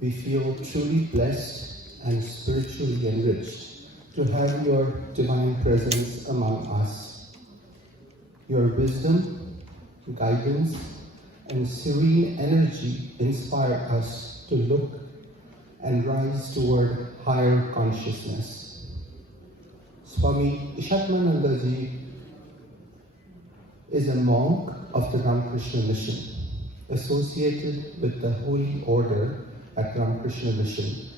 We feel truly blessed and spiritually enriched to have your divine presence among us. Your wisdom, guidance, and serene energy inspire us to look and rise toward higher consciousness. Swami Ishatmananda ji is a monk of the Ramakrishna Mission, associated with the Holy Order at Ramakrishna Mission.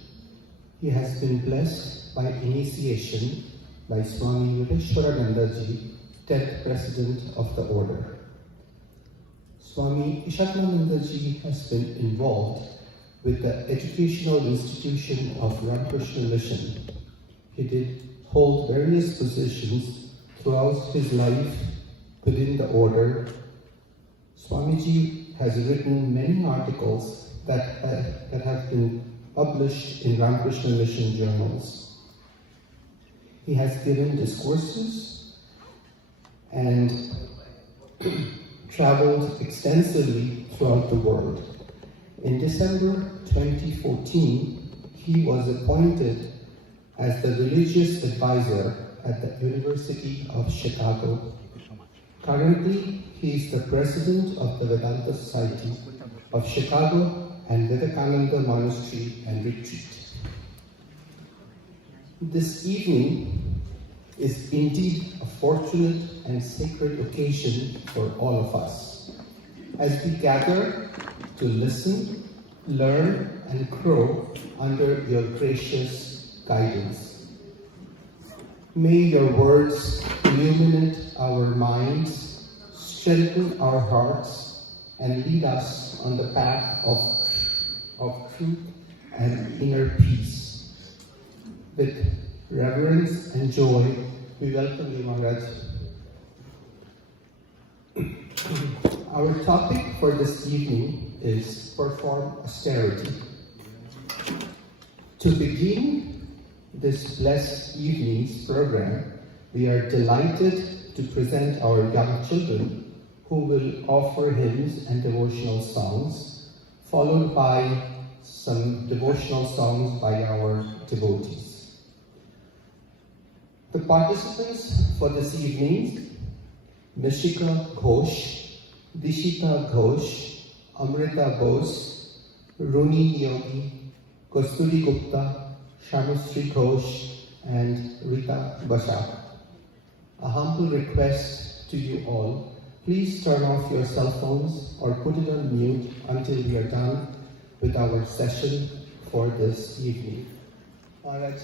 He has been blessed by initiation by Swami Vivekananda ji, 10th President of the Order. Swami Ishatmananda ji has been involved with the educational institution of Ramakrishna Mission. He did hold various positions throughout his life within the order. Swamiji has written many articles that have been published in Ramakrishna Mission journals. He has given discourses and traveled extensively throughout the world. In December 2014, he was appointed as the religious advisor at the University of Chicago. Currently, he is the president of the Vedanta Society of Chicago and Vivekananda Monastery and Retreat. This evening is indeed a fortunate and sacred occasion for all of us, as we gather to listen, learn, and grow under your gracious guidance. May your words illuminate our minds, strengthen our hearts, and lead us on the path of truth and inner peace. With reverence and joy, we welcome you, Maharaj. Our topic for this evening is perform austerity. To begin this blessed evening's program, we are delighted to present our young children who will offer hymns and devotional songs, followed by some devotional songs by our devotees. The participants for this evening: Nishika Ghosh, Dishita Ghosh, Amrita Bose, Runi Yogi, Kasturi Gupta, Shamastri Ghosh, and Rita Bashak. A humble request to you all: please turn off your cell phones or put it on mute until we are done with our session for this evening. All right.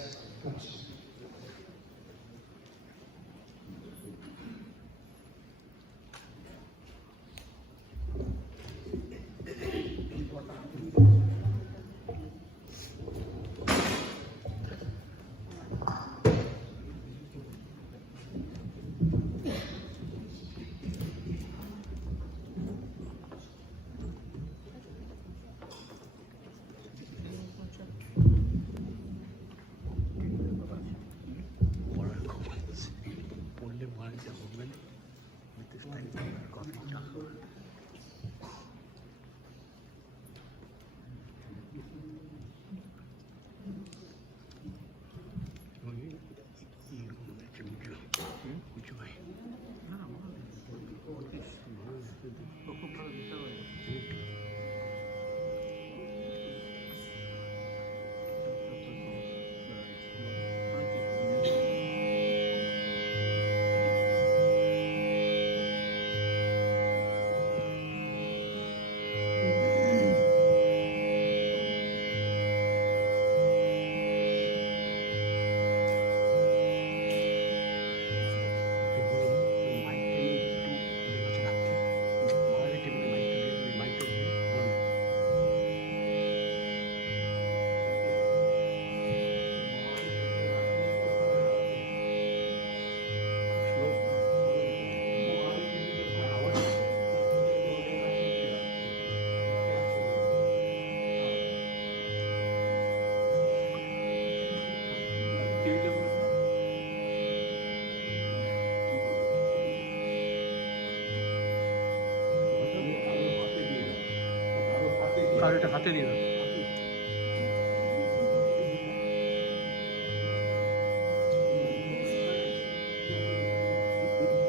কারোটা হাতে দিয়ে দাও।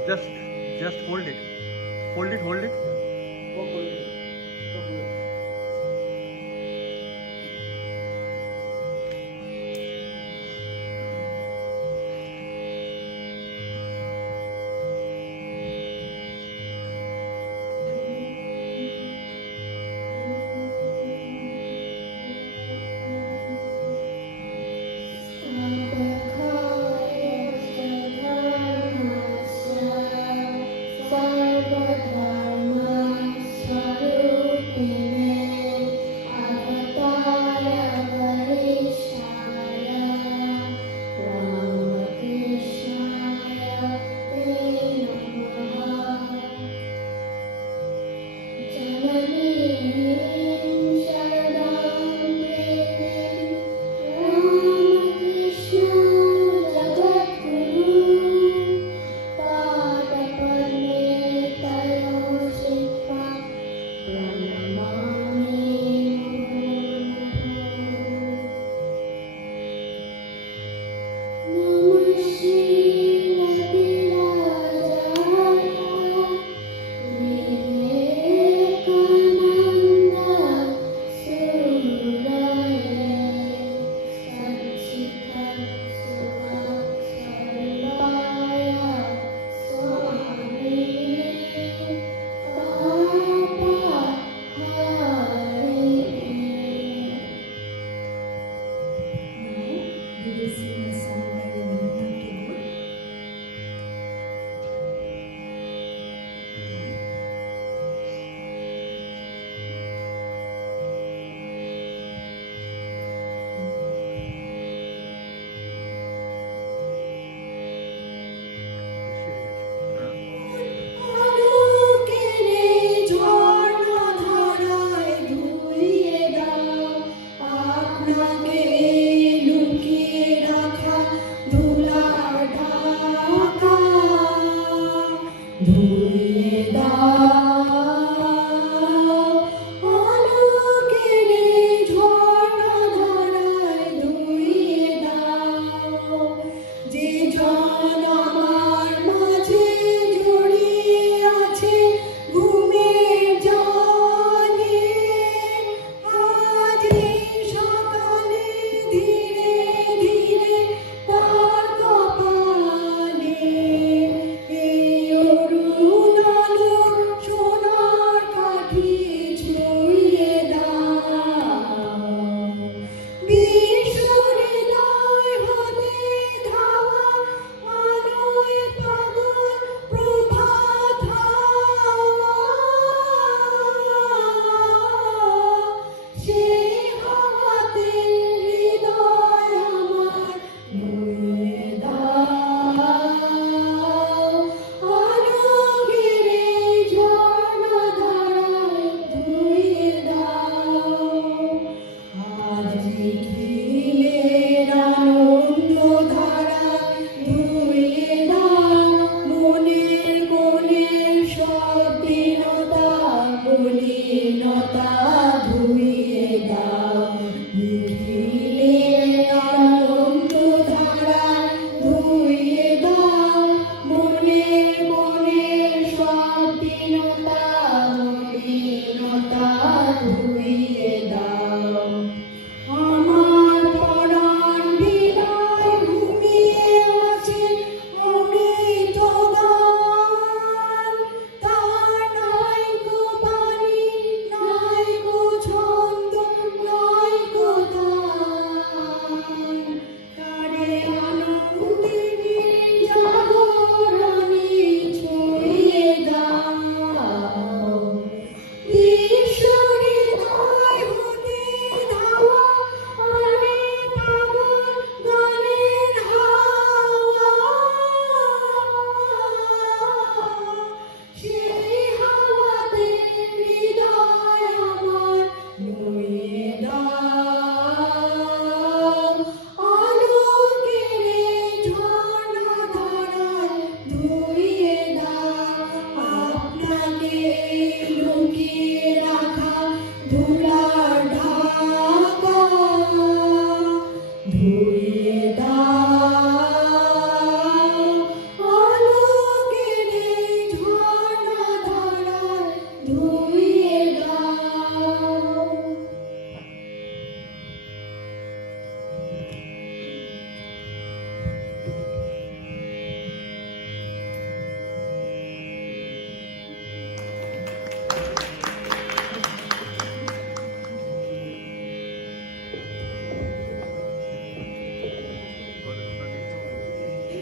Just hold it. Hold it. Thank you.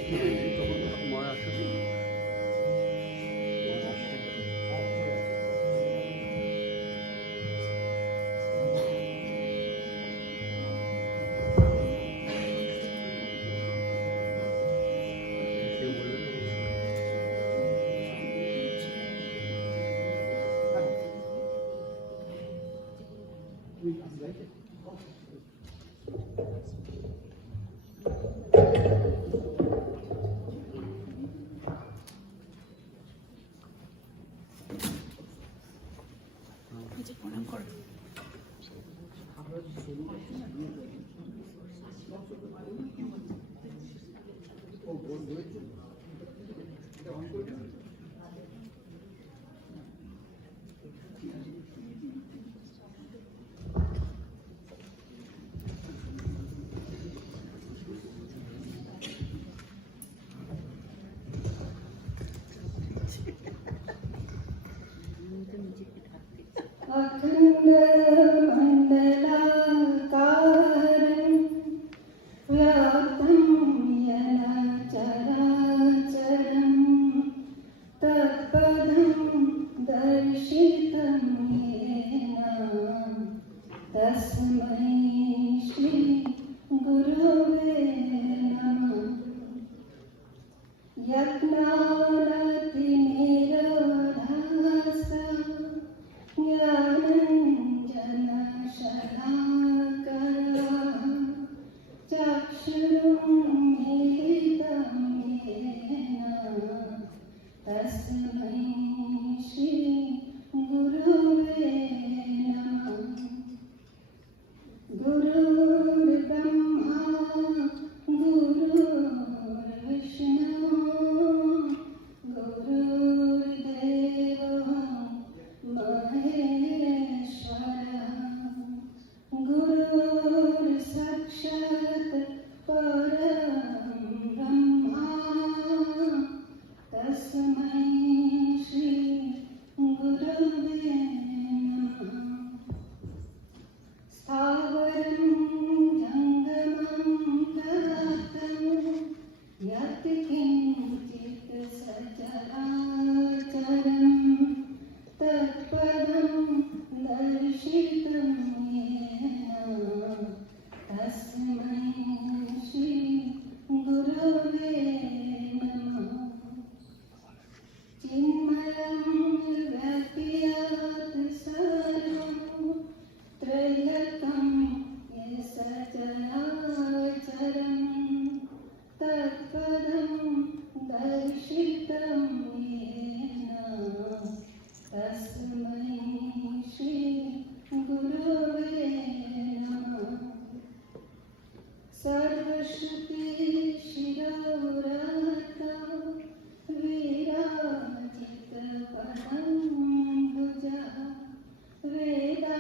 বৃষ্টি হয়েছে তখন ময় আসে কেউ বলবে না अखंड मंडलाकारं व्याप्तं येन चराचरं तत्पदं दर्शितं येन तस्मै श्री गुरवे नमः। यज्ञानतिमिरवधास ज्ञानञ्जनशलाकया चक्षुरुन्मीलितं येन तस्मै श्री गुरवे नमः। गुरुर्ब्रह्मा गुरुर्विष्णु गुरुर्देवः महेश्वरः गुरुर्साक्षात् परं ब्रह्मा तस्मै श्री गुरवे नमः। स्थावरं जङ्गमं ततं यत् किञ्चित् सचराचरं तत्पदं दर्शितं येन तस्मै श्री गुरवे नमः। चिन्मयं व्याप्यात् सर्वं त्रैलोक्यं सचराचरं तत्पदं दर्शितं येन तस्मै श्री गुरवे नमः। सर्वश्रुतिशिरोरता विराजितपदं भुजः वेदान्तभुजसूराय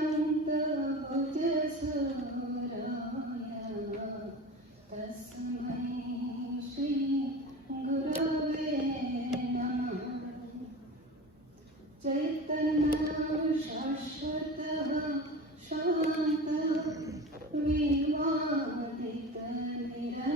तस्मै श्री गुरवे नमः। चैतन्यं शाश्वतः शान्तः विवादितनिरञ्जनः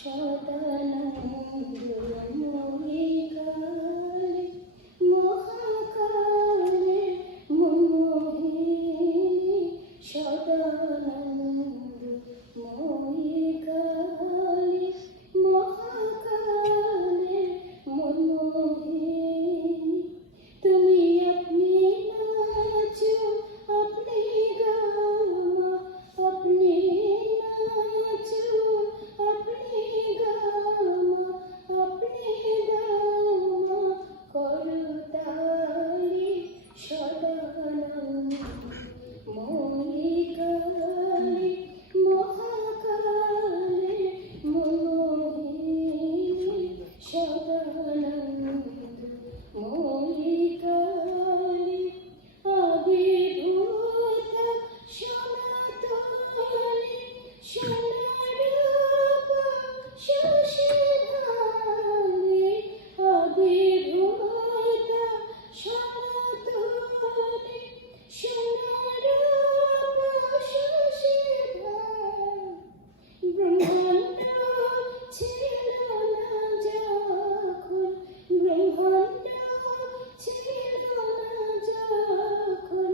সদানন্দ মোহিকালে মহাকালে মোহিনী সদানন্দ মোহিকালে মহাকালে মোহিনী তুমি আপনি নাচো আপনি গাও আপনি নাচো আপনি গাও আপনি গাও করতালি সদানন্দ মোহিকালে মহাকালে মোহিনী সদানন্দ মোহিকালে আবির্ভূত সনাতনী সোনারূপ শশীধারী আবির্ভূত সনাতনী সোনারূপ শশীধারী ব্রহ্মাণ্ড ছিল না যখন ব্রহ্মাণ্ড ছিল না যখন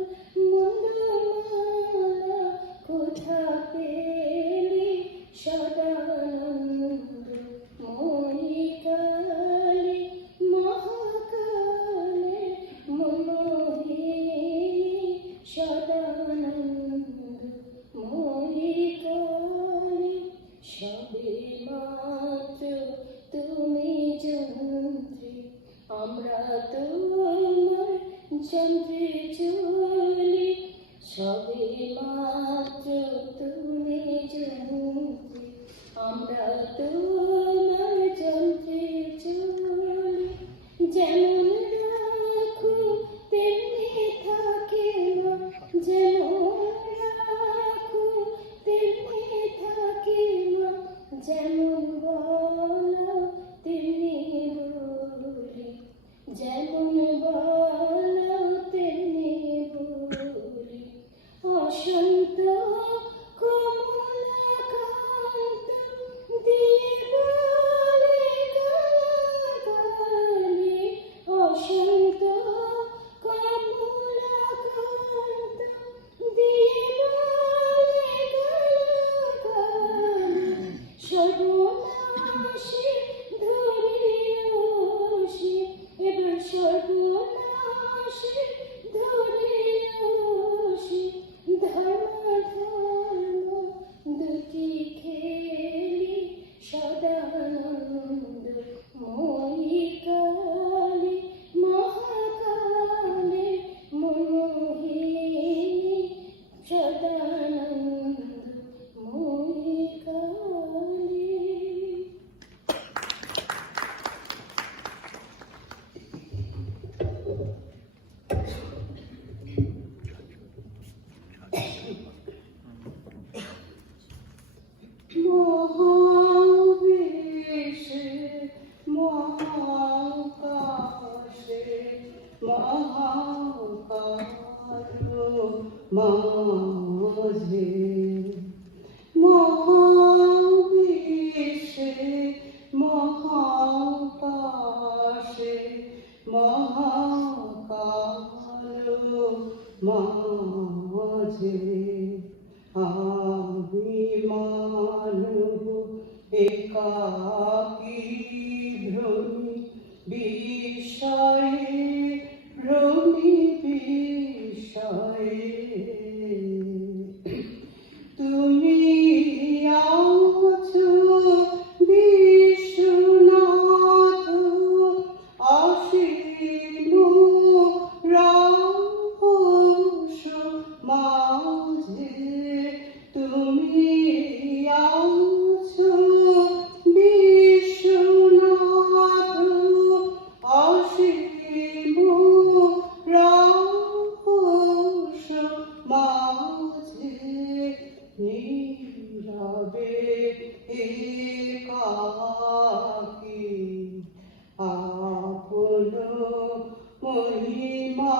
মন্দমালা কোথা পেলি সদানন্দ মোহিকালে মহাকালে মোহিনী সদানন্দ মোহিকালে সবে মাত্র তুমি যন্ত্রী আমরা তোমার যন্ত্রে চলি সবে মাত্র তুমি যন্ত্রী আমরা তোমার যন্ত্রে চলি যেমন রাখো তেমনি থাকে না যেমন রাখো তেমনি থাকে না যেমন বলো তেমনি বলি যেমন বলো তেমনি বলি অসন্ত কমলাকান্ত দিয়ে বলে গালাগালি অসন্ত কমলাকান্ত দিয়ে বলে গালাগালি সর্বনাশী ধরিয়সী এবার সর্বনাশী ধরিয়সী ধর্ম ধর্ম দুটি খেলি সদানন্দ মোহিকালে মহাকালে মোহিনী সদানন্দ মোহিকালে। মহাবিশ্বে মহাকাশে মহাকার মাঝে মহাবিশ্বে মহাকাশে মহাকার মাঝে আমি মানব একাকী ভ্রমি বিষয়ে ভ্রমি বিষয়ে তুমি আছো বিশ্বনাথ অসীম রহস্য মাঝে তুমি আছো বিশ্বনাথ অসীম রহস্য মাঝে নীরবে একাকী আপন মহিমা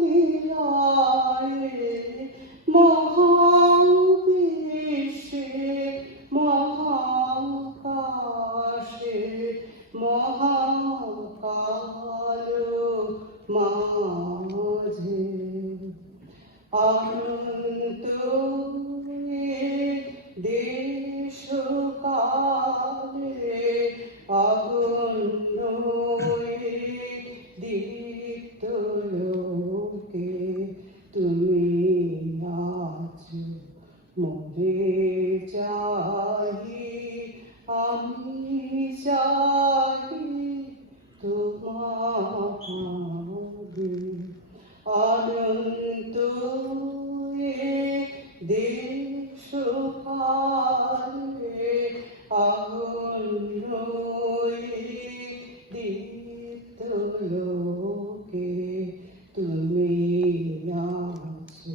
দিলায় মহাবিশ্বে মহাকাশে দেশকালে অগণ্যই দীপ্ত লোকে তুমি আছো। মনে চাহি আমি চাহি তোমাকে অনন্ত দেশকালে অগণ্যই দীপ্ত লোকে তুমি আছো।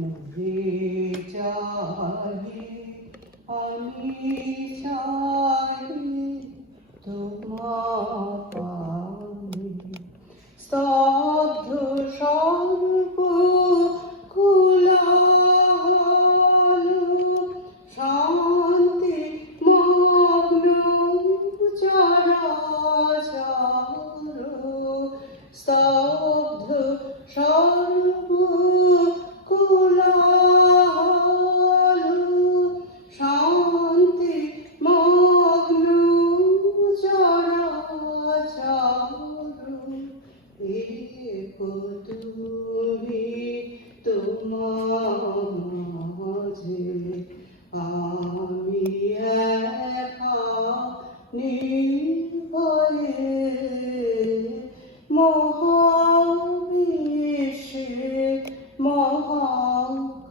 মনে চাহি আমি চাহি তোমাকে স্তব্ধ সর্ব কুলালো শান্তি মগ্ন চরাচর স্তব্ধ সর্ব কুলালো শান্তি মগ্ন চরাচর एको তুমি তোমার মাঝে আমি একা নির্ভয়ে মহাবিশ্বে মহাকাশে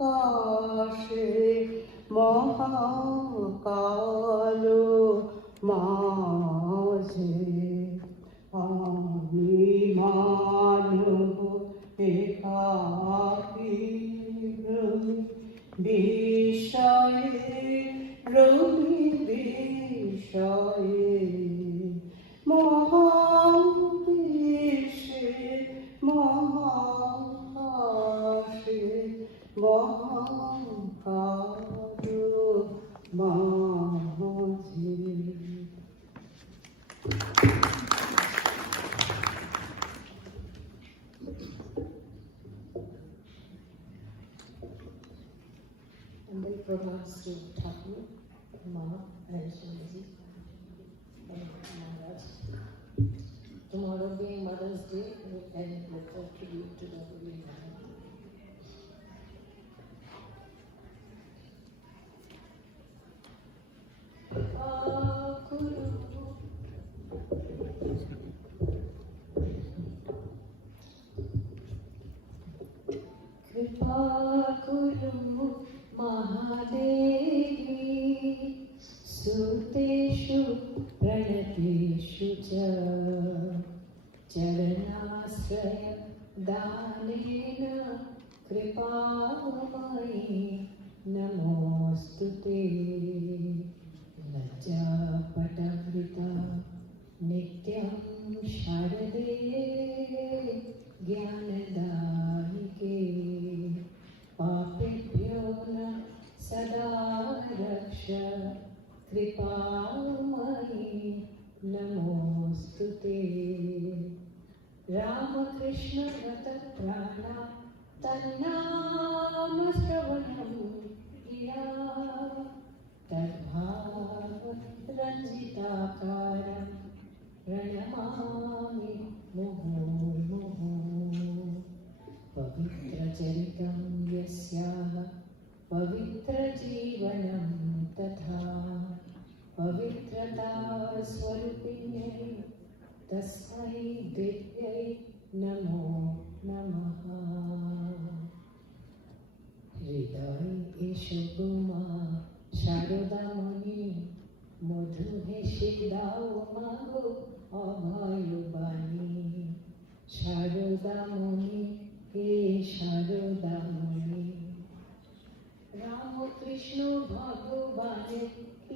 মহাকালো মাঝে আমি মানব একাকী বিষয়ে রবি বিষয়ে মহাবিশ্বে মহাকাশে মহাকালো মাঝে। And then programs to Thakur, Mama, and Shamaji, and Maharaj. Tomorrow being Mother's Day, we can refer to you to the Vivekananda. कृपा कुरु महादेवी सुतेषु प्रणतेषु च चरणाश्रय दानेन कृपामयि नमोऽस्तुते लज्जापटवृता नित्यं शारदे ज्ञानदायिके पापेभ्यो न सदा रक्ष कृपामयि नमोऽस्तुते रामकृष्ण गतप्राणा तन्नाम श्रवणं गिरा तद्भाव रञ्जिताकारं प्रणमामि मुहुर्मुहुः पवित्रचरितं यस्याः पवित्रजीवनं तथा पवित्रता स्वरूपिण्यै तस्मै दिव्यै नमो नमः हृदये शुभमा शारदामणि मधु हेসে দাও মাগো অভয় বাণী শারদামণি হে শারদামণি রামকৃষ্ণ ভগবানের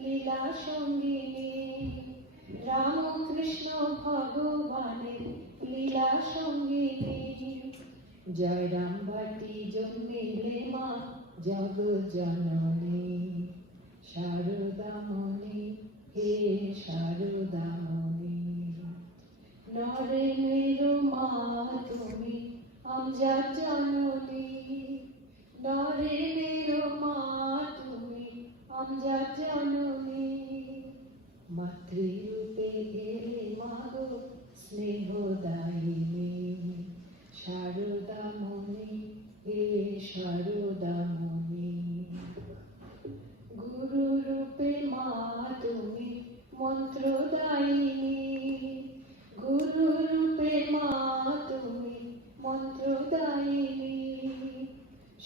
লীলা সঙ্গিনী রামকৃষ্ণ ভগবানের লীলা সঙ্গিনী জয় রামবাটি জন্মিলে মা জগৎ জননী শারদামণি হে শারদামণি নরেনের মা তুমি আমজাদ জননী নরেনের মা তুমি আমজাদ জননী মাতৃরূপে এলে মাগো স্নেহদায়িনী শারদামণি হে শারদামণি গুরু রূপে মা তুমি মন্ত্রদায়িনী গুরু রূপে মা তুমি মন্ত্রদায়িনী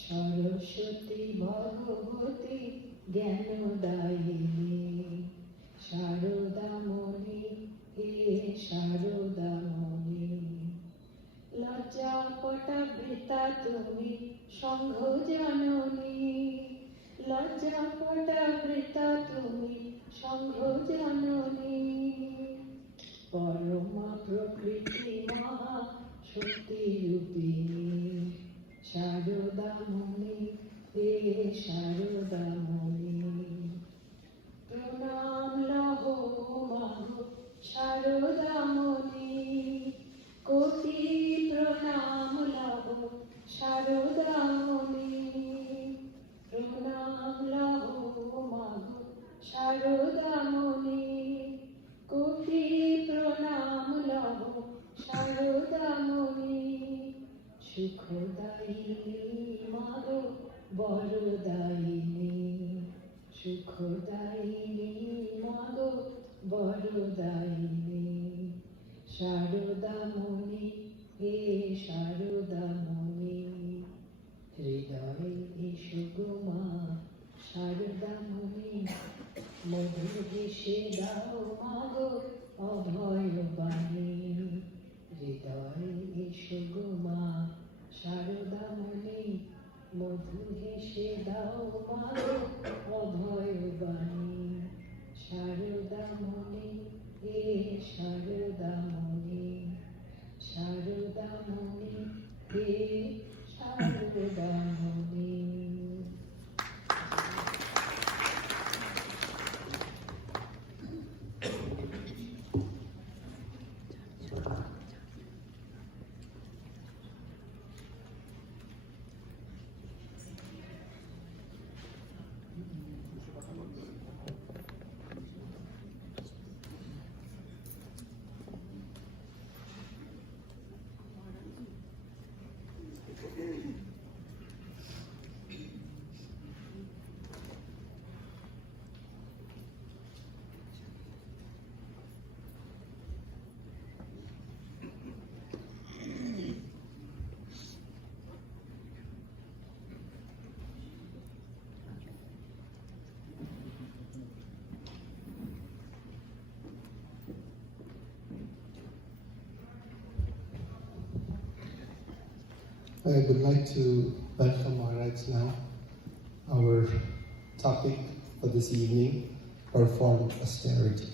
সরস্বতী ভগবতী জ্ঞানদায়িনী শারদামণি হে শারদামণি লজ্জাপটা বৃতা তুমি সংঘ জননী লজ্জাপটা বৃতা তুমি সংঘ জননী পরমা প্রকৃতি মহা শক্তি রূপিণী শারদামণি হে শারদামণি প্রণাম লহ মাগো শারদামণি কোটি প্রণাম লহ শারদামণি প্রণাম লহ মাগো শারদামণি কোটি প্রণাম লহ শারদামণি সুখদায়িনী মাগো বরদায়িনী সুখদায়িনী মাগো বরদায়িনী শারদামণি হে শারদামণি হৃদয়ে এসো গো মা শারদামণি মধুর হেসে দাও মাগো অভয় বাণী হৃদয়ে এসো গো মা শারদামণি মধু হেসে দাও মাগো অভয় বাণী শারদামণি হে শারদামণি শারদামণি হে Saradamani I would like to welcome our rights now. Our topic for this evening, perform austerity.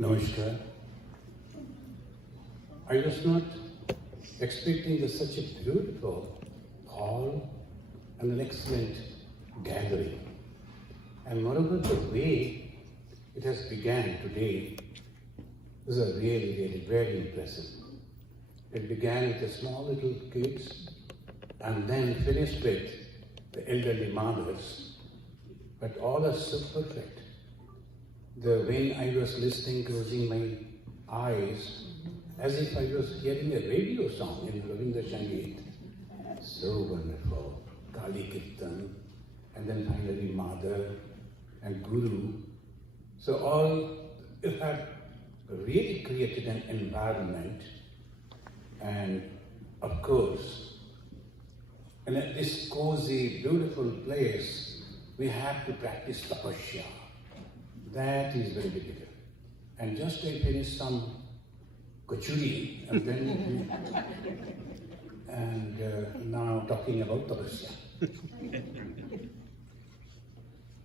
Namaskar. I was not expecting such a beautiful hall and an excellent gathering. And moreover, the way it has begun today is really, really very impressive. It began with the small little kids and then finished with the elderly mothers. But all are so perfect. When I was listening, closing my eyes, as if I was hearing a radio song in Ravindra Sangeet. So wonderful. Kali Kirtan, and then finally Mother and Guru. So all you have really created an environment, and of course, in this cozy, beautiful place, we have to practice tapasya. That is very difficult. And just I finished some kachuri, and then now talking about tapasya.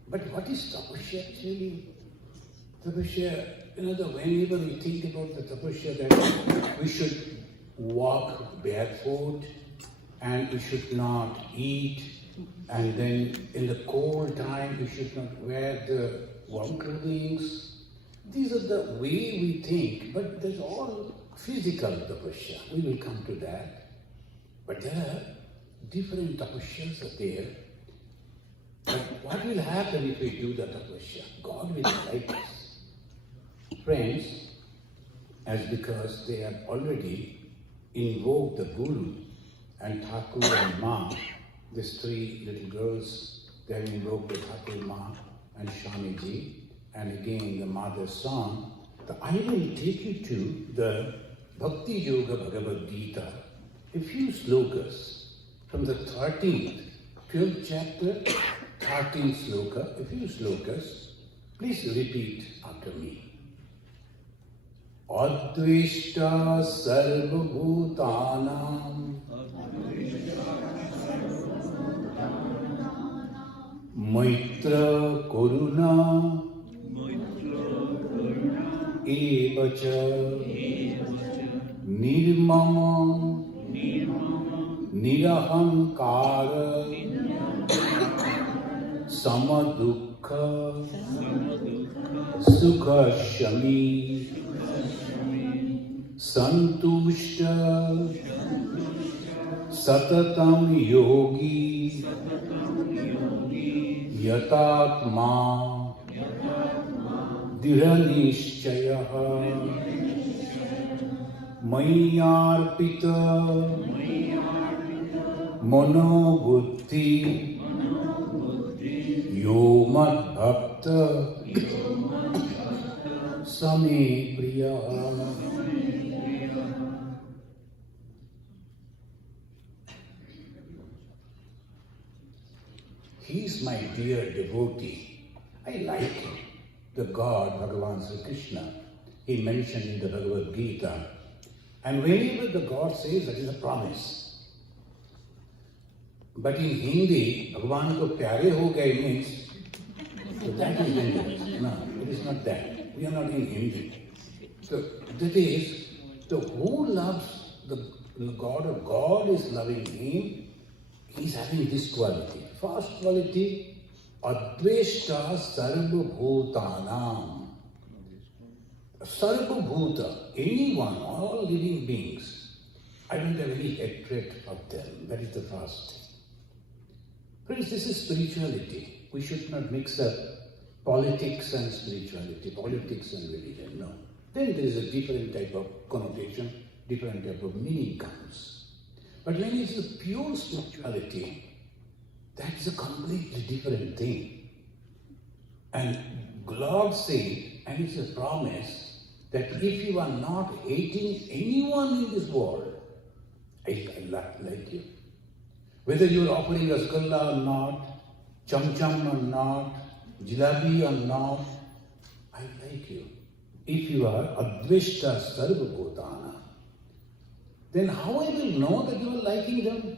But what is tapasya actually? Tapasya, whenever we think about the tapasya, that we should walk barefoot and we should not eat, and then in the cold time we should not wear the warm clothing. These are the way we think, but there's all physical tapasya. We will come to that. But there are different tapasyas are there. But what will happen if we do the tapasya? God will like us. Friends, as because they have already invoked the Guru and Thakur and Ma, these three little girls, they have invoked the Thakur Ma and Swamiji, and again the mother's song. I will take you to the Bhakti Yoga Bhagavad Gita, a few slokas from the 13th, 12th chapter, 13th sloka, a few slokas. Please repeat after me. Advishta sarva bhutanam maitra karuna evacha nirmama nirahankara samadukha sukhashami santushta satatam yogi yatatma didhanishchayaha mayyarpita manobuddhi yo madbhakta same priya. He is my dear devotee. I like him. The God, Bhagavan Sri Krishna, he mentioned in the Bhagavad Gita. And whenever the God says, that is a promise. But in Hindi, Bhagavan ko pyare ho gaye means, so that is dangerous. No, it is not that. We are not in Hindi. So that is, the who loves the God of God is loving him, he is having this quality. First quality, Adveshta Sarva Bhutanam. Sarva Bhuta, anyone, all living beings. I don't have any hatred of them. That is the first. Friends, this is spirituality. We should not mix up politics and spirituality, politics and religion. No. Then there is a different type of connotation, different type of meaning comes. But when it is pure spirituality, that's a completely different thing. And God said, and it's a promise, that if you are not hating anyone in this world, I like you. Whether you are offering rasgulla or not, cham-cham or not, jalebi or not, I like you. If you are advishta sarva bhutana, then how I will know that you are liking them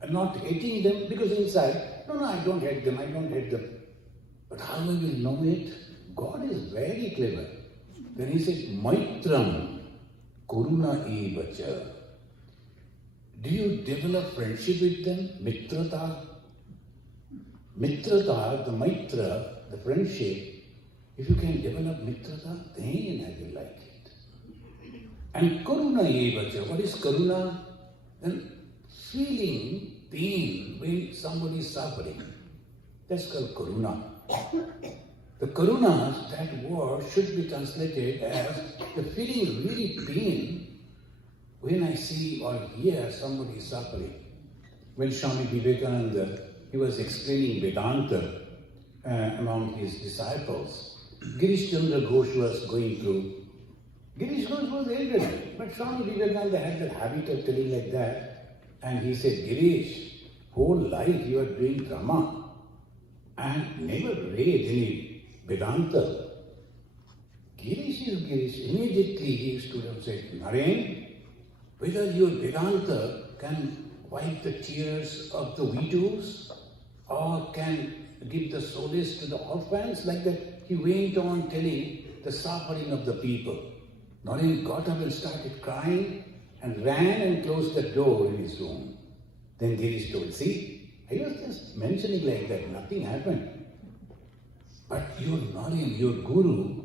and not hating them? Because inside, no, I don't hate them, But how I will know it? God is very clever. Then he said, Maitram Kuruna Evacha. Do you develop friendship with them? Mitrata. Mitrata, the maitra, the friendship, if you can develop mitrata, then I will like it. And karuna evacha. What is karuna? Then feeling pain when somebody is suffering. That's called karuna. The karuna, that word should be translated as the feeling really pain when I see or hear somebody suffering. When Swami Vivekananda, he was explaining Vedanta among his disciples, Girish Chandra Ghosh was going through. Girish Ghosh was elderly, but Swami Vivekananda had that habit of telling like that. And he said, Girish, whole life you are doing drama and never read any Vedanta. Girish is Girish. Immediately he stood up and said, Naren, whether your Vedanta can wipe the tears of the widows or can give the solace to the orphans, like that, he went on telling the suffering of the people. Naren got up and started crying and ran and closed the door in his room. Then Girish told, see, I was just mentioning like that, nothing happened. But your Naren, your Guru,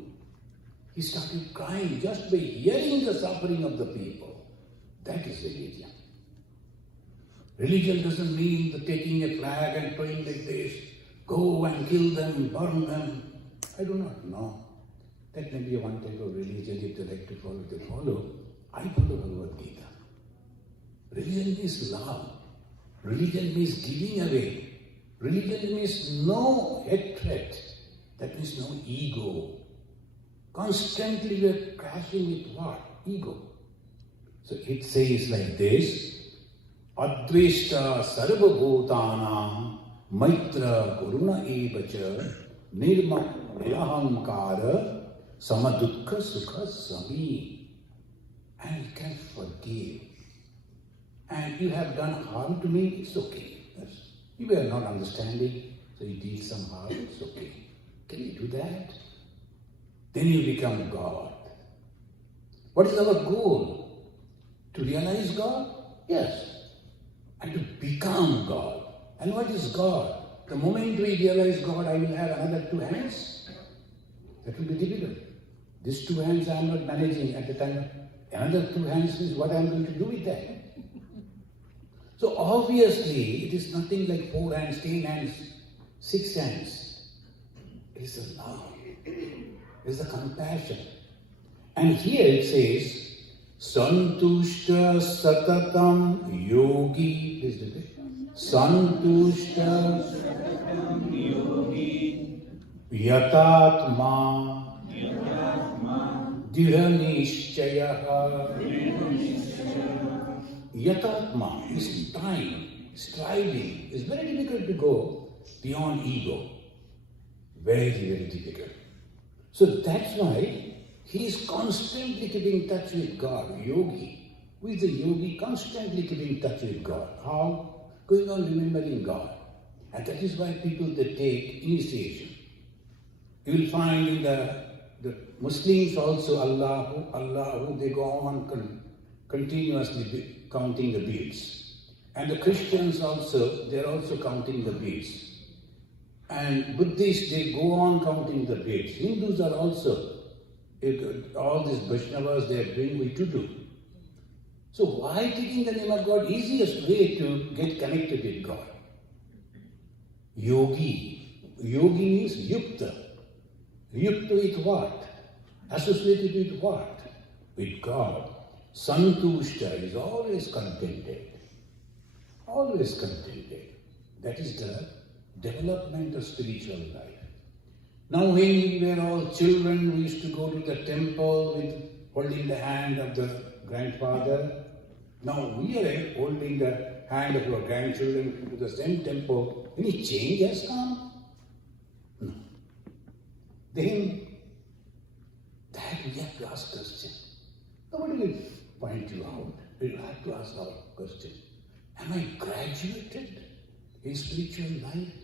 he started crying just by hearing the suffering of the people. That is religion. Religion doesn't mean the taking a flag and praying like this, go and kill them, burn them. I do not know. That may be one type of religion. If they like to follow, they follow. I follow Bhagavad Gita. Religion means love. Religion means giving away. Religion means no hatred. That means no ego. Constantly we are crashing with what? Ego. So it says like this, Adveshta sarva bhutanam maitra guruna evacha nirma nilahankara samadukha sukha sami. And you can forgive. And you have done harm to me, it's okay. Yes. You were not understanding, so you did some harm, it's okay. Can you do that? Then you become God. What is our goal? To realize God? Yes. And to become God. And what is God? The moment we realize God, I will have another 2 hands. That will be difficult. These 2 hands I am not managing at the time. Another 2 hands is what I am going to do with that. So obviously, it is nothing like 4 hands, 10 hands, 6 hands. It is the love. It is the compassion. And here it says, Santushta Satatam Yogi. Please repeat. Santushta Satatam Yogi Yatatma Dhyanischaya. Yatatma is time, striving. It's very difficult to go beyond ego. Very, very difficult. So that's why he is constantly keeping touch with God, yogi. Who is the yogi? Constantly keeping touch with God. How? Going on remembering God. And that is why people, they take initiation. You will find in the Muslims also, Allahu, they go on continuously counting the beads. And the Christians also, they are also counting the beads. And Buddhists, they go on counting the beads. Hindus are also, all these Vaishnavas, they are doing what to do. So why taking the name of God? Easiest way to get connected with God. Yogi. Yogi means yukta. Yukta with what? Associated with what? With God. Santushta is always contented. Always contented. That is the development of spiritual life. Now when we were all children, we used to go to the temple with holding the hand of the grandfather. Now we are holding the hand of our grandchildren to the same temple. Any change has come? No. Then that we have to ask questions. Nobody will point you out. We have to ask our question. Am I graduated in spiritual life?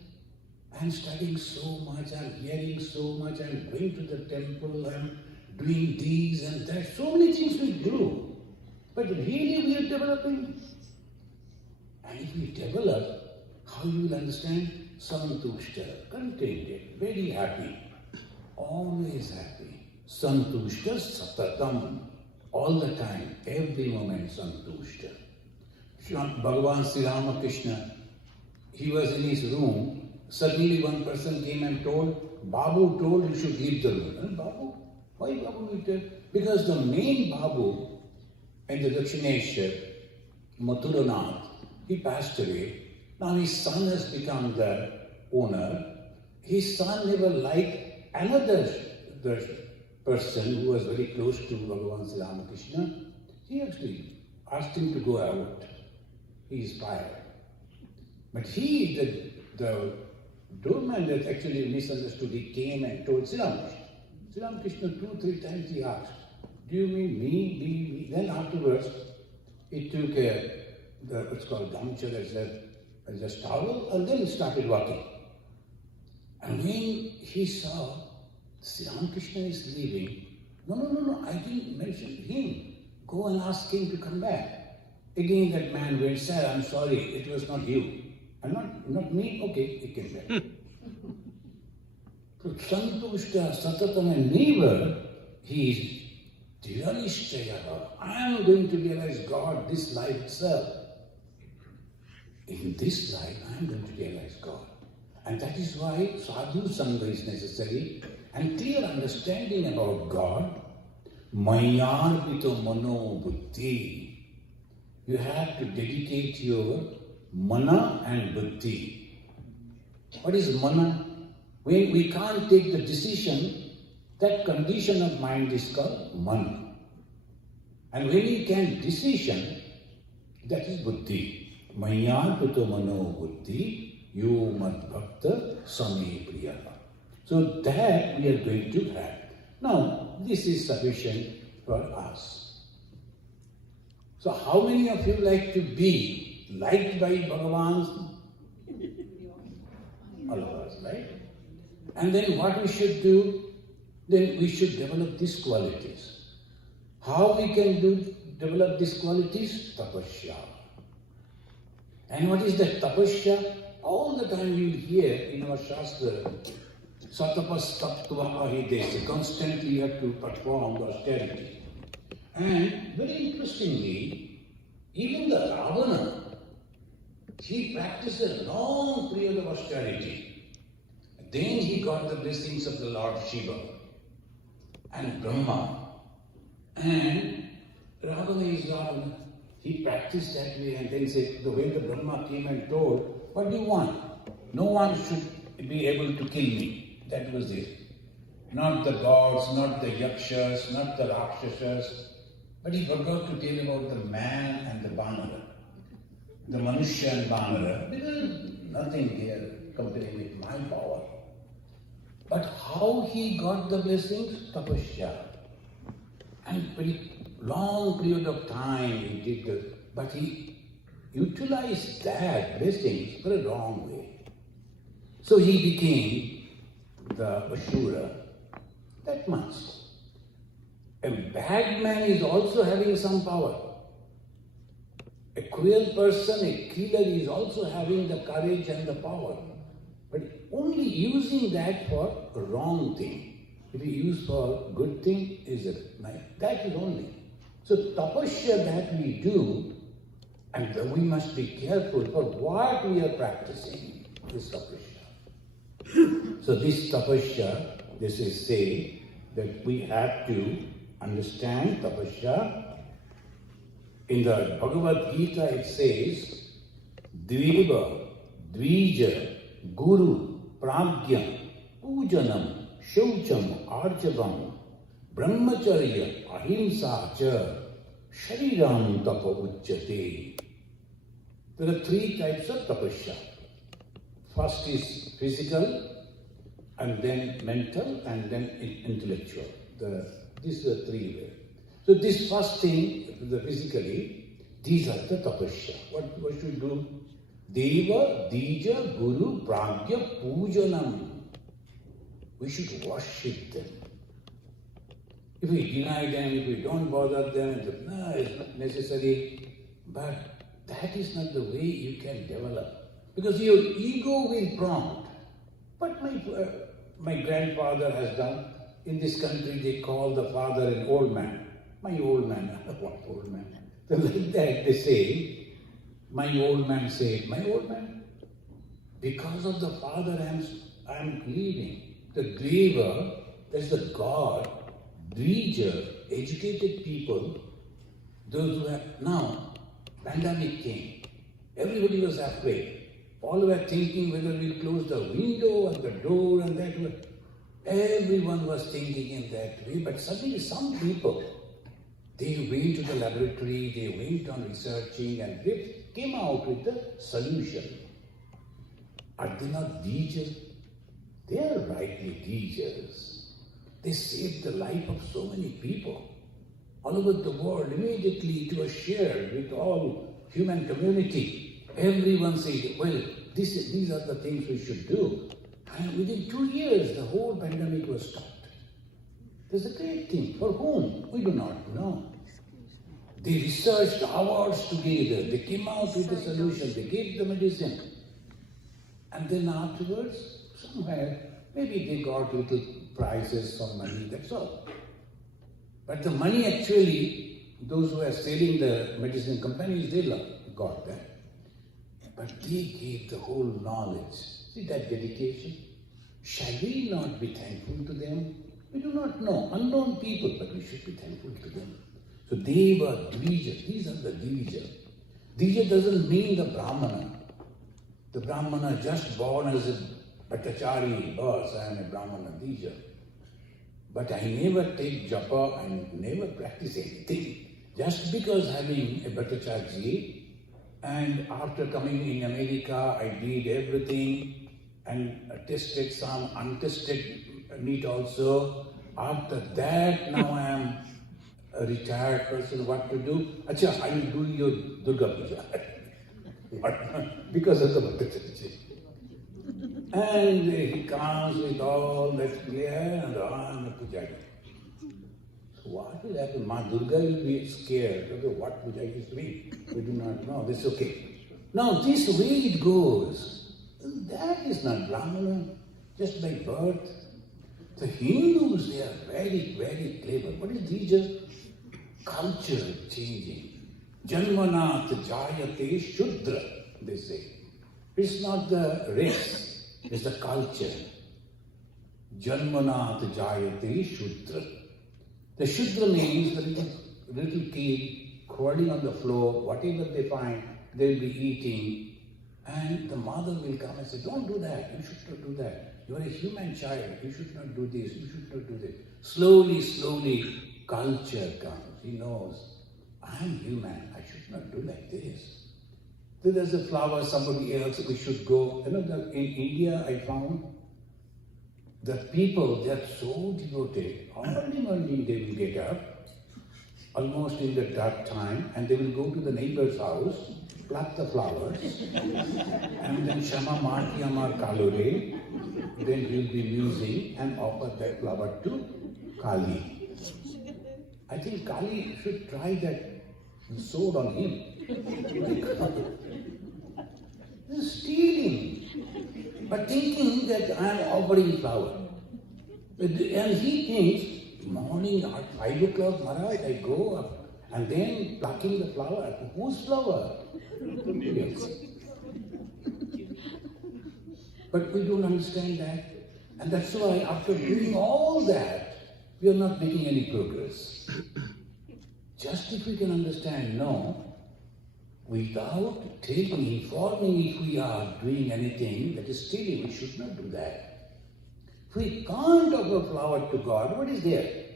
I am studying so much, I am hearing so much, I am going to the temple, I am doing these and that. So many things we do. But really we are developing. And if we develop, how you will understand? Santushta, contented, very happy, always happy. Santushta satatam, all the time, every moment santushta. Bhagavan Sri Ramakrishna, he was in his room, suddenly one person came and told, Babu told you should leave the room. And Babu? Why Babu will tell? Because the main Babu in the Dakshineshwar, Mathuranath, he passed away. Now his son has become the owner. His son never liked another person who was very close to Bhagavan Sri Ramakrishna. He actually asked him to go out. He is fired. But he, the doorman that actually misunderstood, he came and told Sri Ramakrishna. Sri Ramakrishna 2-3 times he asked, do you mean me? Then afterwards, he took what's called gamcha, as a towel, and then he started walking. And when he saw Sri Ramakrishna is leaving, no, I didn't mention him. Go and ask him to come back. Again that man went, sir, I'm sorry, it was not you. And not me? Okay, he came back. So Santushta, Satatam, and never he is Dhyarishtayaha. I am going to realize God this life itself. In this life, I am going to realize God. And that is why sadhu sangha is necessary and clear understanding about God. Mayarpito mano buddhi. You have to dedicate your mana and buddhi. What is mana? When we can't take the decision, that condition of mind is called mana. And when we can decision, that is buddhi. Mayarpito mano buddhi, yo mad bhakta same priyaha. So that we are going to have. Now, this is sufficient for us. So how many of you like to be liked by Bhagavan? All of us, right? And then what we should do? Then we should develop these qualities. How we can develop these qualities? Tapasya. And what is that tapasya? All the time you hear in our Shastra, Satapas tattva ahidesi. Constantly you have to perform the austerity. And very interestingly, even the Ravana, he practiced a long period of austerity. Then he got the blessings of the Lord Shiva and Brahma. And Ravana is Ravana. He practiced that way and then said, the way the Brahma came and told, what do you want? No one should be able to kill me. That was it. Not the gods, not the yakshas, not the rakshasas. But he forgot to tell about the man and the Vanara. The Manushya and Vanara. There is nothing here comparing with my power. But how he got the blessings? Tapasya. And very long period of time he did that. But he utilized that blessings for a wrong way. So he became the Ashura. That much. A bad man is also having some power. A cruel person, a killer is also having the courage and the power. But only using that for a wrong thing. If you use for good thing, that is only. So tapasya that we do, and we must be careful for what we are practicing, this tapasya. So this tapasya, this is say that we have to understand tapasya. In the Bhagavad Gita it says, Dviva, Dvija, Guru, Pragya, Pujanam, Shaucham, Arjavam, Brahmacharya, Ahimsa cha, Shariram tapa uchyate. There are 3 types of tapasya. First is physical, and then mental, and then intellectual. These are 3 ways. So this first thing, the physically, these are the tapasya. What should we do? Deva, Dija, Guru, Pragya, Pujanam. We should worship them. If we deny them, if we don't bother them, no, it's not necessary. But that is not the way you can develop. Because your ego will prompt. But my grandfather has done. In this country, they call the father an old man. My old man, what old man? So like that they say, my old man said, my old man, because of the father I am leaving. The Deva, that's the God, Dvija, educated people, those who have now, pandemic came. Everybody was afraid. All were thinking whether we close the window and the door and that way. Everyone was thinking in that way, but suddenly some people, they went to the laboratory, they went on researching and they came out with a solution. Are they not Dvijas? They are rightly Dvijas. They saved the life of so many people. All over the world, immediately it was shared with all human community. Everyone said, well, these are the things we should do. And within 2 years, the whole pandemic was stopped. That's a great thing. For whom? We do not know. They researched hours together. They came out with a solution. They gave the medicine. And then afterwards, somewhere, maybe they got little prizes, some money, that's all. But the money actually, those who are selling the medicine companies, they got that. But they gave the whole knowledge. See that dedication? Shall we not be thankful to them? We do not know. Unknown people, but we should be thankful to them. So they were Dvija. These are the Dvija. Dvija doesn't mean the Brahmana. The Brahmana just born as a Bhattachari, boss, I am a Brahmana Dvija. But I never take japa, I never practice anything. Just because having a Bhattacharya, and after coming in America, I did everything and tested some untested meat also. After that, now I am a retired person, what to do? Acha, I will do your Durga Puja. What? Because of the Bhattacharya. And he comes with all that clear and I am a pujari. So what will happen? Ma Durga will be scared. Okay, what pujari is doing? We do not know. This is okay. Now this way it goes. That is not Brahmana, just by birth. The Hindus, they are very, very clever. What is Dvija? Culture changing. Janmanat jayate shudra, they say. It's not the race, it's the culture. Janmanat jayate shudra. The shudra means the little kid crawling on the floor, whatever they find, they will be eating. And the mother will come and say, don't do that, you should not do that. You are a human child, you should not do this, you should not do this. Slowly, slowly, culture comes. He knows, I am human, I should not do like this. So there's a flower, somebody else, we should go. You know, in India I found the people, they are so devoted. Early morning they will get up, almost in the dark time, and they will go to the neighbor's house, pluck the flowers, and then Shama Marti Amar Kalore, then he will be musing and offer that flower to Kali. I think Kali should try that sword on him. This is stealing, but thinking that I am offering flower. And he thinks, morning at 5 o'clock, Maharaj, I go up, and then plucking the flower. Whose flower? Yes. But we don't understand that. And that's why after doing all that, we are not making any progress. Just if we can understand, no, without informing if we are doing anything that is stealing, we should not do that. If we can't offer flower to God, what is there?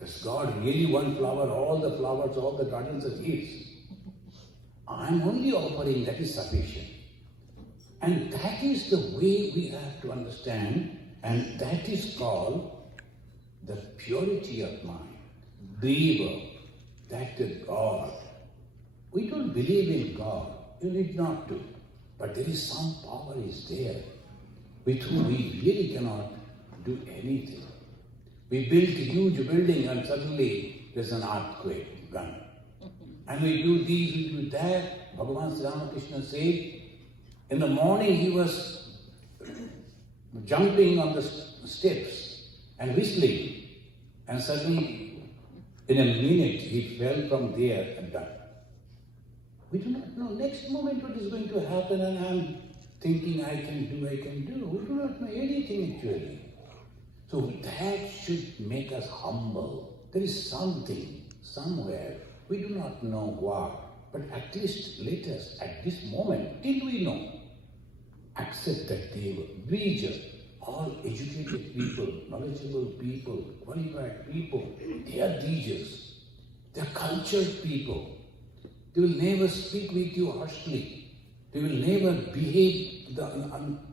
Does God really want flower? All the flowers, all the gardens are His. I am only offering, that is sufficient. And that is the way we have to understand, and that is called the purity of mind. Deva, that is God. We don't believe in God. You need not to. But there is some power is there with whom we really cannot do anything. We built a huge building and suddenly there's an earthquake, gone. and we do this, we do that. Bhagavan Sri Ramakrishna said, in the morning he was jumping on the steps and whistling, and suddenly, in a minute, he fell from there and died. We do not know next moment what is going to happen, and I'm thinking I can do. We do not know anything actually. So that should make us humble. There is something, somewhere, we do not know what, but at least let us, at this moment, till we know, accept that they were Brija, all educated people, knowledgeable people, qualified people. They are Dijas. They are cultured people. They will never speak with you harshly. They will never behave the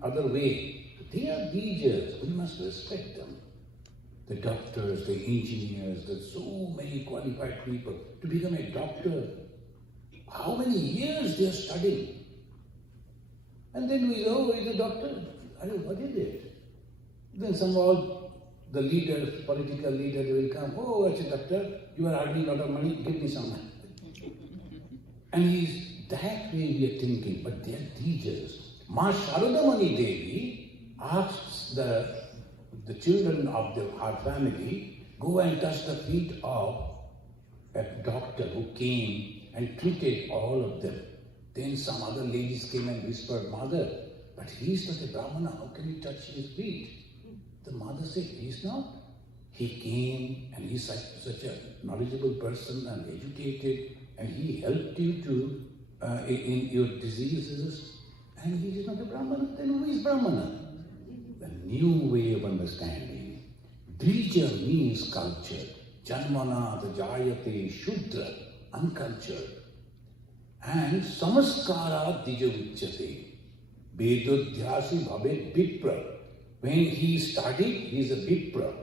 other way. They are Dijas. We must respect them. The doctors, the engineers, there's so many qualified people. To become a doctor, how many years they are studying? And then we go, he's a doctor. I don't know, what is it? Then somehow the leaders, political leaders, they will come, oh, it's a doctor, you are earning a lot of money, give me some money. And he's that way we are thinking, but they are teachers. Ma Sharadamani Devi asks the children of her family, go and touch the feet of a doctor who came and treated all of them. Then some other ladies came and whispered, Mother, but he's not a Brahmana, how can you touch his feet? The mother said, he's not. He came and he's such a knowledgeable person and educated, and he helped you to in your diseases, and he is not a Brahmana. Then who is Brahmana? The new way of understanding. Drija means culture. Janmana jayate shudra, uncultured. And samaskara dija uchyate. Vedodhyasi bhave vipra. When he studied, he is a vipra.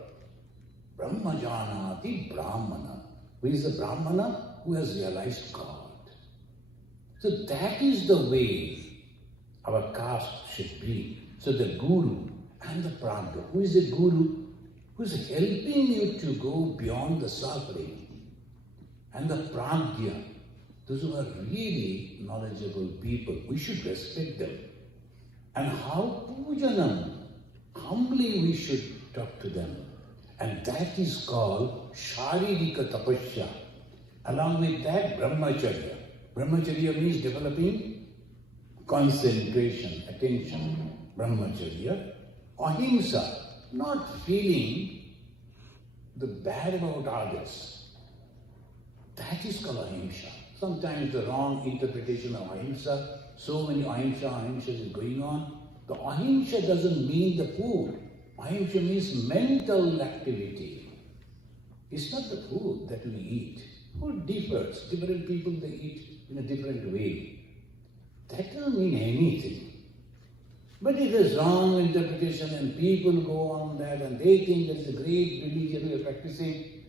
Brahmajanati brahmana. Who is a Brahmana? Who has realized God. So that is the way our caste should be. So the Guru and the Prajna. Who is the Guru? Who is helping you to go beyond the suffering. And the Prajna, those who are really knowledgeable people, we should respect them. And how pujanam, humbly we should talk to them. And that is called Sharirika Tapasya. Along with that, Brahmacharya. Brahmacharya means developing concentration, attention. Brahmacharya. Ahimsa, not feeling the bad about others. That is called ahimsa. Sometimes the wrong interpretation of ahimsa, so many ahimsa is going on. The ahimsa doesn't mean the food. Ahimsa means mental activity. It's not the food that we eat. Food differs. Different people, they eat in a different way. That doesn't mean anything. But it is wrong interpretation and people go on that and they think there is a great religion we are practicing.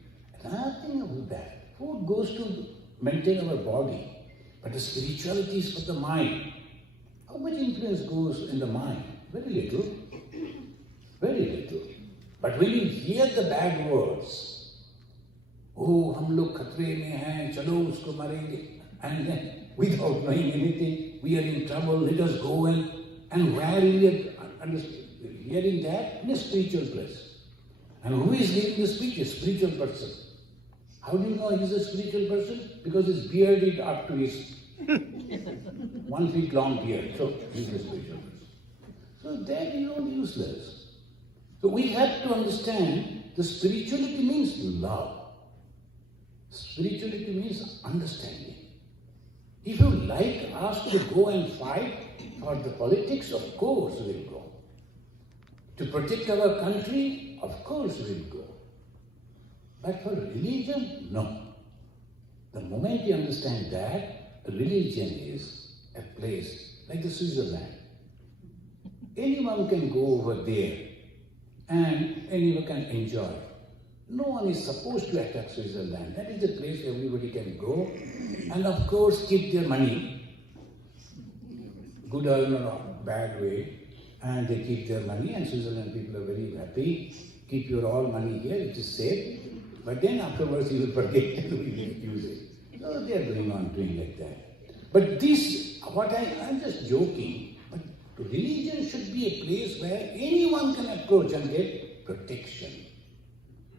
Nothing about that. Food goes to maintain our body. But the spirituality is for the mind. How much influence goes in the mind? Very little. Very little. But when you hear the bad words, oh, hum log khatre mein hain, chalo usko marenge, and then without knowing anything, we are in trouble, let us go and where we are hearing that? In a spiritual place. And who is giving the speech? A spiritual person. How do you know he is a spiritual person? Because his beard is up to his 1 feet long beard. So he is a spiritual person. So that is all useless. So we have to understand the spirituality means love. Spirituality means understanding. If you like us to go and fight for the politics, of course we will go. To protect our country, of course we will go. But for religion, no. The moment you understand that, religion is a place like the Switzerland. Anyone can go over there and anyone can enjoy. No one is supposed to attack Switzerland. That is a place everybody can go and of course keep their money, good or not, bad way, and they keep their money and Switzerland people are very happy. Keep your all money here, it is safe, but then afterwards you will forget and we will use it. So they are going on doing like that. But this, I'm just joking, but religion should be a place where anyone can approach and get protection.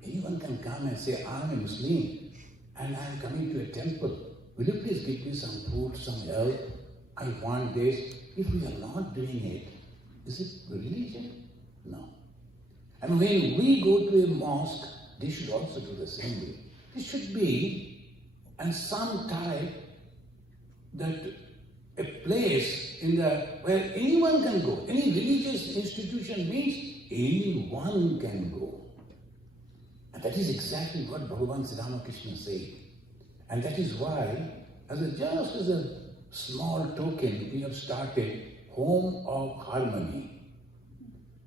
Anyone can come and say, I'm a Muslim and I'm coming to a temple. Will you please give me some food, some help? I want this. If we are not doing it, is it religion? No. And when we go to a mosque, they should also do the same way. It should be, and some type, that a place where anyone can go. Any religious institution means anyone can go. And that is exactly what Bhagavan Sri Ramakrishna said. And that is why, just as a small token, we have started Home of Harmony.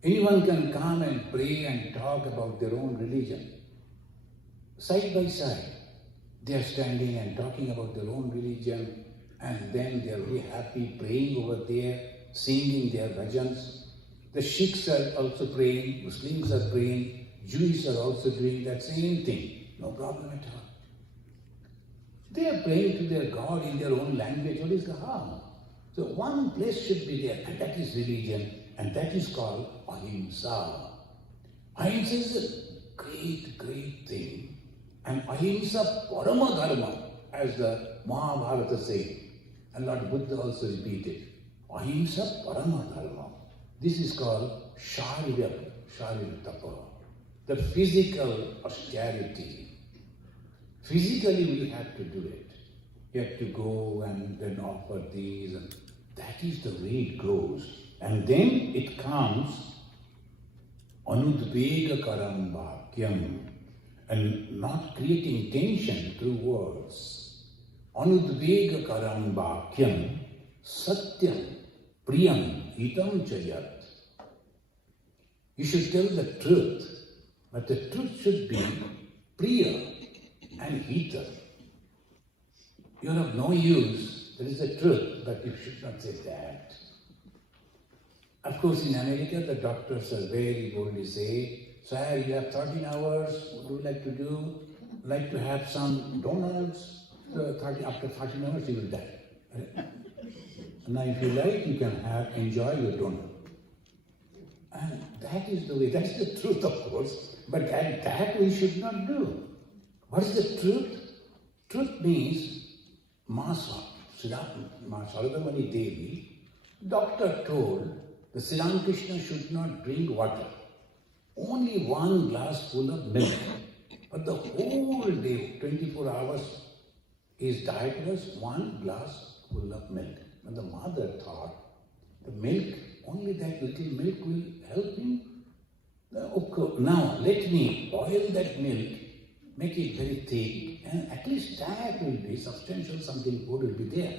Anyone can come and pray and talk about their own religion. Side by side, they are standing and talking about their own religion, and then they are very happy praying over there, singing their bhajans. The Sikhs are also praying, Muslims are praying, Jews are also doing that same thing. No problem at all. They are praying to their God in their own language. What is the harm? So one place should be there, and that is religion, and that is called Ahimsa. Ahimsa is a great, great thing. And Ahimsa Parama Dharma, as the Mahabharata says, and Lord Buddha also repeated. Ahimsa Parama Dharma. This is called Sharira Tapa, the physical austerity. Physically we have to do it. You have to go and then offer these, and that is the way it goes. And then it comes Anudvega Karam Bhakyam, and not creating tension through words. Anudvega Karam Bhakyam Satyam Priyam Hitam Chayat. You should tell the truth, but the truth should be Priya and Hita. You are of no use, that is the truth, but you should not say that. Of course, in America, the doctors are very boldly say, sir, you have 13 hours, what would you like to do? Like to have some donuts? So after 13 hours, you will die. Right? Now, if you like, you can enjoy your donut. And that is the way, that's the truth, of course, but that we should not do. What is the truth? Truth means, Saradamani Devi, doctor told the Sri Ramakrishna should not drink water. Only one glass full of milk. But the whole day, 24 hours, his diet was one glass full of milk. And the mother thought, the milk, only that little milk will help him. Now, let me boil that milk, make it very thick, and at least that will be substantial, something good will be there.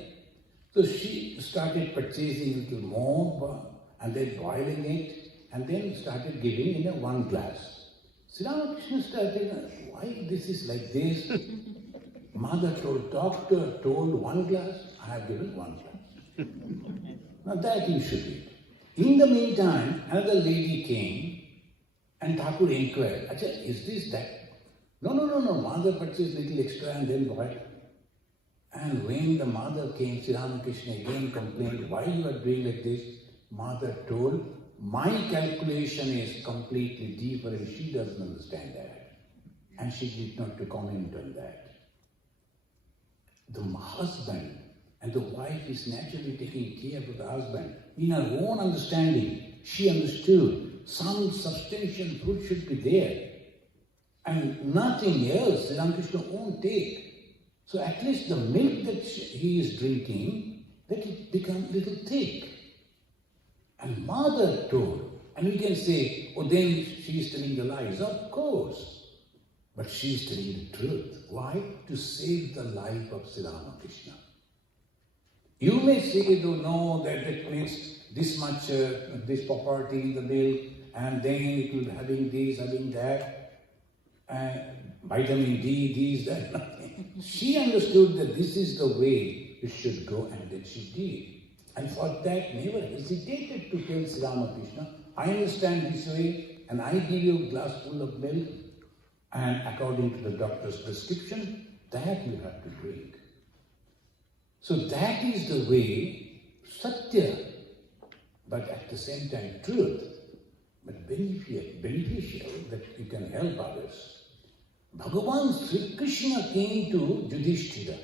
So she started purchasing a little more, and then boiling it, and then started giving in one glass. Sri Ramakrishna started, why this is like this? Mother told, doctor told one glass, I have given one glass. Now that you should eat. In the meantime, another lady came, and Thakur inquired, Acha, is this that? No, mother purchased little extra and then boiled. And when the mother came, Sri Ramakrishna again complained, why you are doing like this? Mother told, my calculation is completely different, she doesn't understand that. And she did not to comment on that. The husband and the wife is naturally taking care of the husband. In her own understanding, she understood some substantial food should be there. And nothing else, Sri Ramakrishna won't take. So at least the milk that he is drinking, let it become little thick. And mother told, and we can say, oh, then she is telling the lies. Of course. But she is telling the truth. Why? To save the life of Sri Ramakrishna. You may say, though, no, that means this much, this property in the milk, and then it will having this, having that, vitamin D, this, that, nothing. She understood that this is the way it should go, and that she did. And for that, never hesitated to tell Sri Ramakrishna, I understand this way, and I give you a glass full of milk, and according to the doctor's prescription, that you have to drink. So that is the way, Satya, but at the same time truth, but beneficial that you can help others. Bhagavan Sri Krishna came to Yudhishthira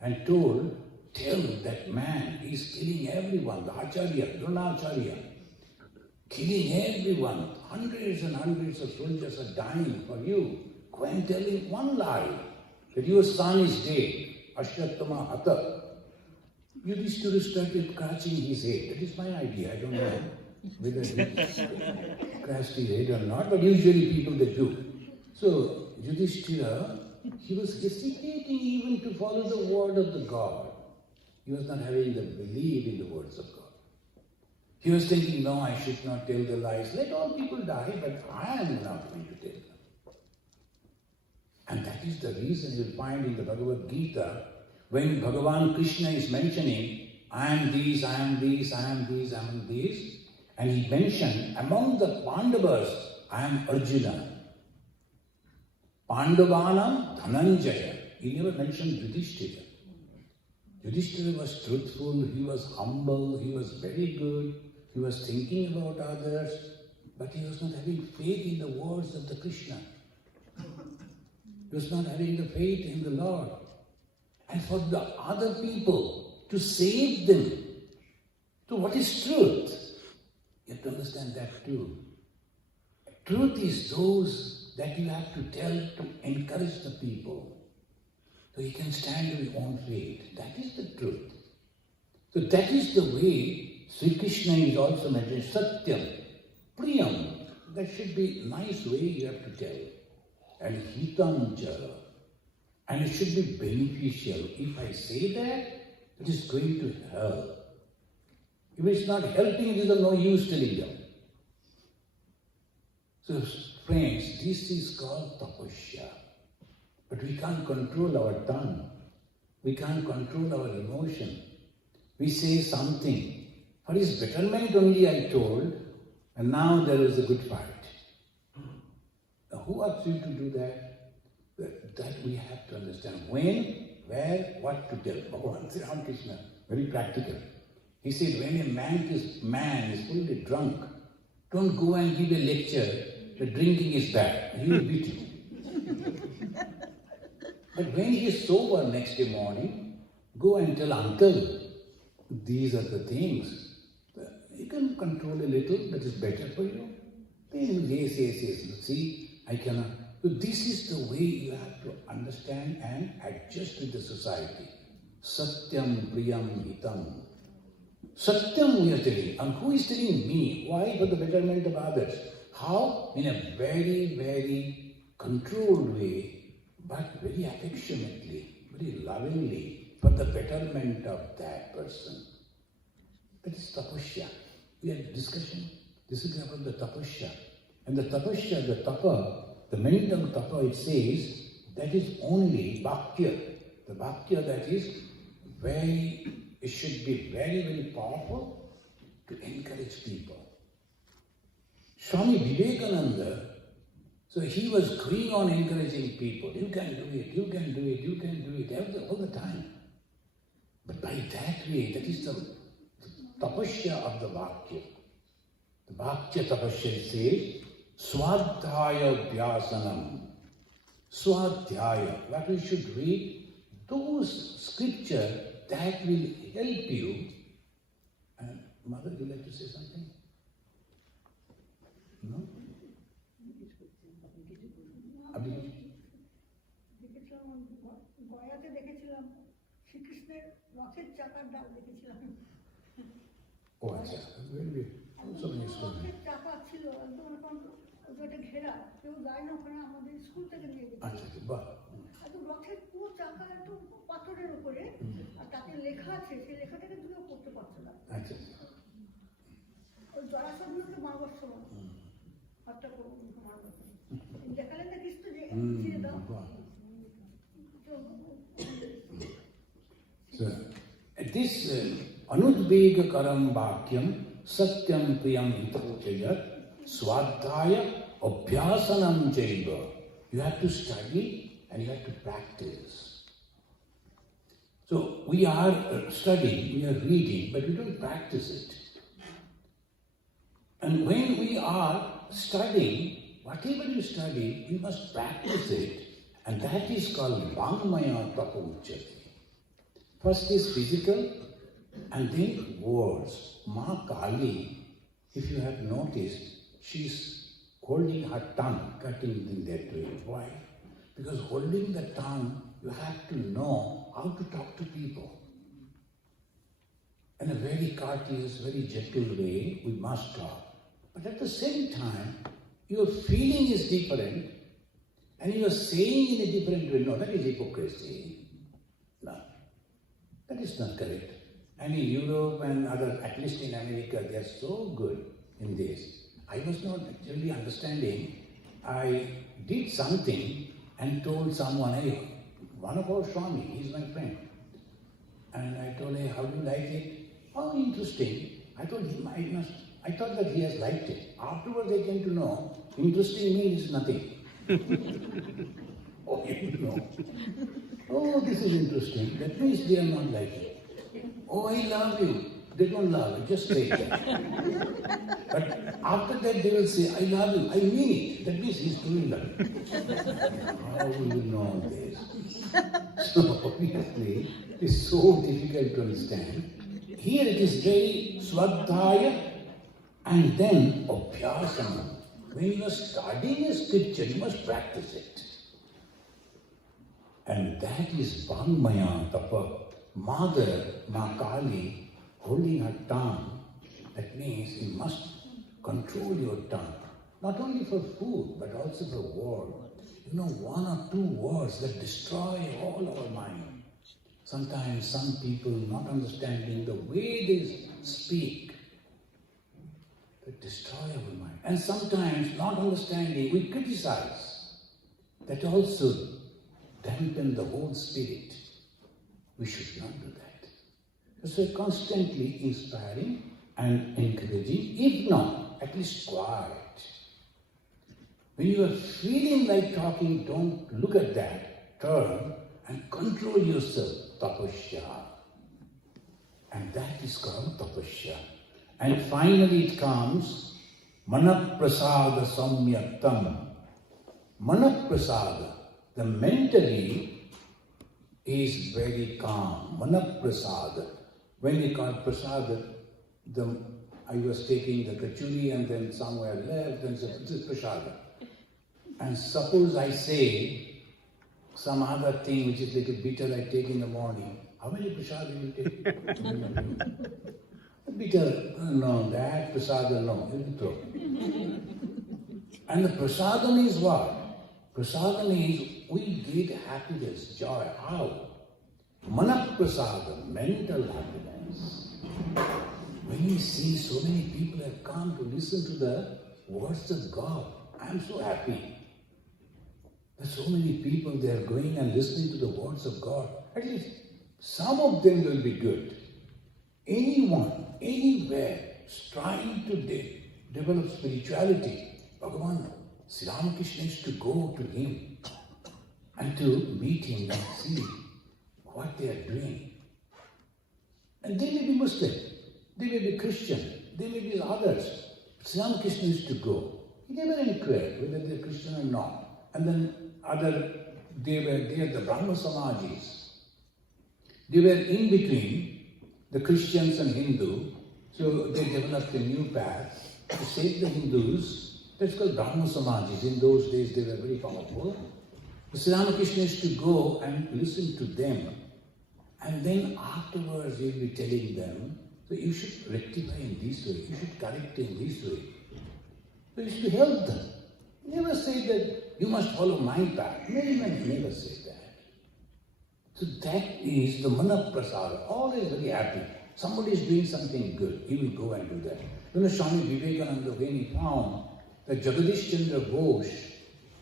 and told, tell that man is killing everyone, the Acharya, Dronacharya, killing everyone. Hundreds and hundreds of soldiers are dying for you. Go and tell him one lie, that your son is dead. Ashwatthama Hata. Yudhishthira started scratching his head. That is my idea. I don't know whether he scratched his head or not, but usually people they do. So Yudhishthira, he was hesitating even to follow the word of the God. He was not having the belief in the words of God. He was thinking, no, I should not tell the lies. Let all people die, but I am not going to tell them. And that is the reason you'll find in the Bhagavad Gita, when Bhagavan Krishna is mentioning, I am these, I am these, I am these, I am these, and he mentioned, among the Pandavas, I am Arjuna. Pandavanam Dhananjaya. He never mentioned Yudhishthira. Yudhishthira was truthful, he was humble, he was very good, he was thinking about others, but he was not having faith in the words of the Krishna. He was not having the faith in the Lord. And for the other people to save them. So what is truth? You have to understand that too. Truth is those that you have to tell to encourage the people. So you can stand on your own faith. That is the truth. So that is the way Sri Krishna is also mentioned. Satyam, Priyam. That should be a nice way you have to tell. And Hitam Jara. And it should be beneficial. If I say that, it is going to help. If it's not helping, it is of no use telling them. So friends, this is called tapasya. But we can't control our tongue. We can't control our emotion. We say something. For his betterment only I told, and now there is a good fight. Now who asked you to do that? That we have to understand. When, where, what to tell. Bhagavan Sri Ramakrishna, very practical. He said, when a man is fully drunk, don't go and give a lecture that drinking is bad. He will beat you. But when he is sober next day morning, go and tell uncle, these are the things. You can control a little, that is better for you. Then yes. See, I cannot. So this is the way you have to understand and adjust with the society. Satyam, Priyam, Hitam. Satyam we are telling. And who is telling me? Why? For the betterment of others. How? In a very, very controlled way, but very affectionately, very lovingly, for the betterment of that person. That is tapasya. We had discussion. This is about the tapasya. And the tapasya, the tapa, the mental tapa, it says, that is only bhakya. The bhakya that is it should be very, very powerful to encourage people. Swami Vivekananda, so he was going on encouraging people. You can do it, you can do it, you can do it, all the time. But by that way, that is the tapasya of the bhakya. The bhakya tapasya says, Swadhyaya Vyasanam. Swadhyaya. What we should read? Those scriptures that will help you. And Mother, would you like to say something? No? Abhi? গয়াতে দেখেছিলাম শ্রীকৃষ্ণের রথের চাকার ডাল দেখেছিলাম। ও আচ্ছা, রথের চাকা ছিল একদম ওটা ঘেরা, কেউ যায় না ওখানে, আমাদের স্কুল থেকে নিয়ে গেছে। আচ্ছা, বাহ। একদম রথের পুরো চাকা একদম পাথরের উপরে, আর তাতে লেখা আছে, সেই লেখাটাকে তুমিও পড়তে পারছো না। আচ্ছা, ওই জরাসন্ধকে মারবার সময় হাতটা করবো মারবার, দেখালেন না কৃষ্ণ যে ছিঁড়ে দাও। So, this anudvegakaram bhakyam satyam priyam hitachaya swadhyaya abhyasanam chaiva. You have to study and you have to practice. So So we are studying, we are reading, but we don't practice it. And when we are studying, whatever you study, you must practice it. And that is called Vangmaya Tapa Uchyate. First is physical, and then words. Ma Kali, if you have noticed, she's holding her tongue, cutting in that way. Why? Because holding the tongue, you have to know how to talk to people. In a very courteous, very gentle way, we must talk. But at the same time, your feeling is different, and you are saying in a different way. No, that is hypocrisy. No, that is not correct. And in Europe and other, at least in America, they are so good in this. I was not actually understanding. I did something and told someone, hey, one of our Swami, he's my friend. And I told him, how do you like it? Oh, interesting. I told him, I thought that he has liked it. Afterwards I came to know, interesting means nothing. Oh, you know. Oh, this is interesting. That means they are not like it. Oh, I love you. They don't love you, just say that. But after that they will say, I love you, I mean it. That means he's doing that. How will you know this? So obviously, it's so difficult to understand. Here it is very swadhyaya and then abhyasana. When you are studying a scripture, you must practice it. And that is Vangmaya Tapa. Mother, Ma Kali, holding her tongue. That means you must control your tongue. Not only for food, but also for word. You know, one or two words that destroy all our mind. Sometimes some people not understanding the way they speak, that destroy our mind. And sometimes not understanding, we criticize. That also dampen the whole spirit. We should not do that. So constantly inspiring and encouraging, if not, at least quiet. When you are feeling like talking, don't look at that. Turn and control yourself. Tapasya. And that is called tapasya. And finally it comes Manaprasada Samyaktam. Manaprasada, the mentally is very calm. Manaprasada. When we call prasada, I was taking the kachuri and then somewhere left and said, this is prasada. And suppose I say some other thing which is little bitter I take in the morning, how many prasada you will take? Bitter, no, that prasada, no, you will throw. And the prasadam is what? Prasadam is we get happiness, joy. How? Manaprasada, mental happiness. When you see so many people have come to listen to the words of God, I am so happy. There are so many people, they are going and listening to the words of God. At least some of them will be good. Anyone, anywhere, is trying to develop spirituality. Bhagavan, Sri Ramakrishna is to go to him and to meet him and see what they are doing. And they may be Muslim, they may be Christian, they may be others. Sri Ramakrishna is to go. He never inquired whether they are Christian or not. And then they were the Brahma Samajis. They were in between the Christians and Hindu, so they developed a new path to save the Hindus. That's called Brahma Samajis. In those days they were very powerful. Sri Ramakrishna is to go and listen to them. And then afterwards he will be telling them, so you should rectify in this way, you should correct in this way. So you should help them. Never say that you must follow my path. Never say that. So that is the Manaprasada. Always very happy. Somebody is doing something good, he will go and do that. You know, Swami Vivekananda, when he found that Jagadish Chandra Ghosh,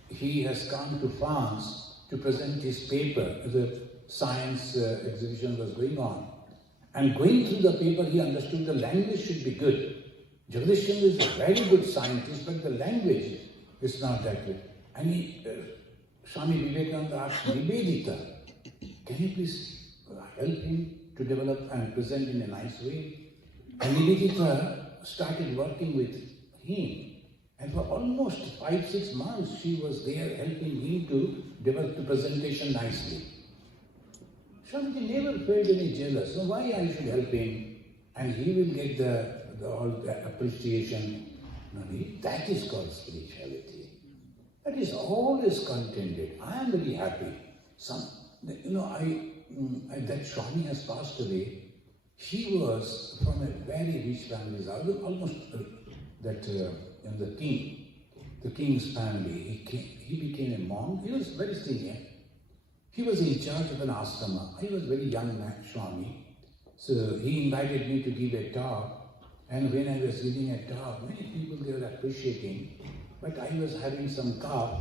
he has come to France to present his paper. The science exhibition was going on. And going through the paper, he understood the language should be good. Jagadish Chandra is a very good scientist, but the language is not that good. And Swami Vivekananda asked Nivedita, can you please, help him to develop and present in a nice way. And Nivedita started working with him. And for almost 5-6 months, she was there helping him to develop the presentation nicely. Swamiji never felt any jealous. So why I should help him? And he will get all the appreciation. No, that is called spirituality. That is always contented. I am very happy. That Swami has passed away. He was from a very rich family, almost in the king's family. He became a monk. He was very senior. He was in charge of an ashrama. I was very young man, Swami. So he invited me to give a talk. And when I was giving a talk, many people they were appreciating. But I was having some cough.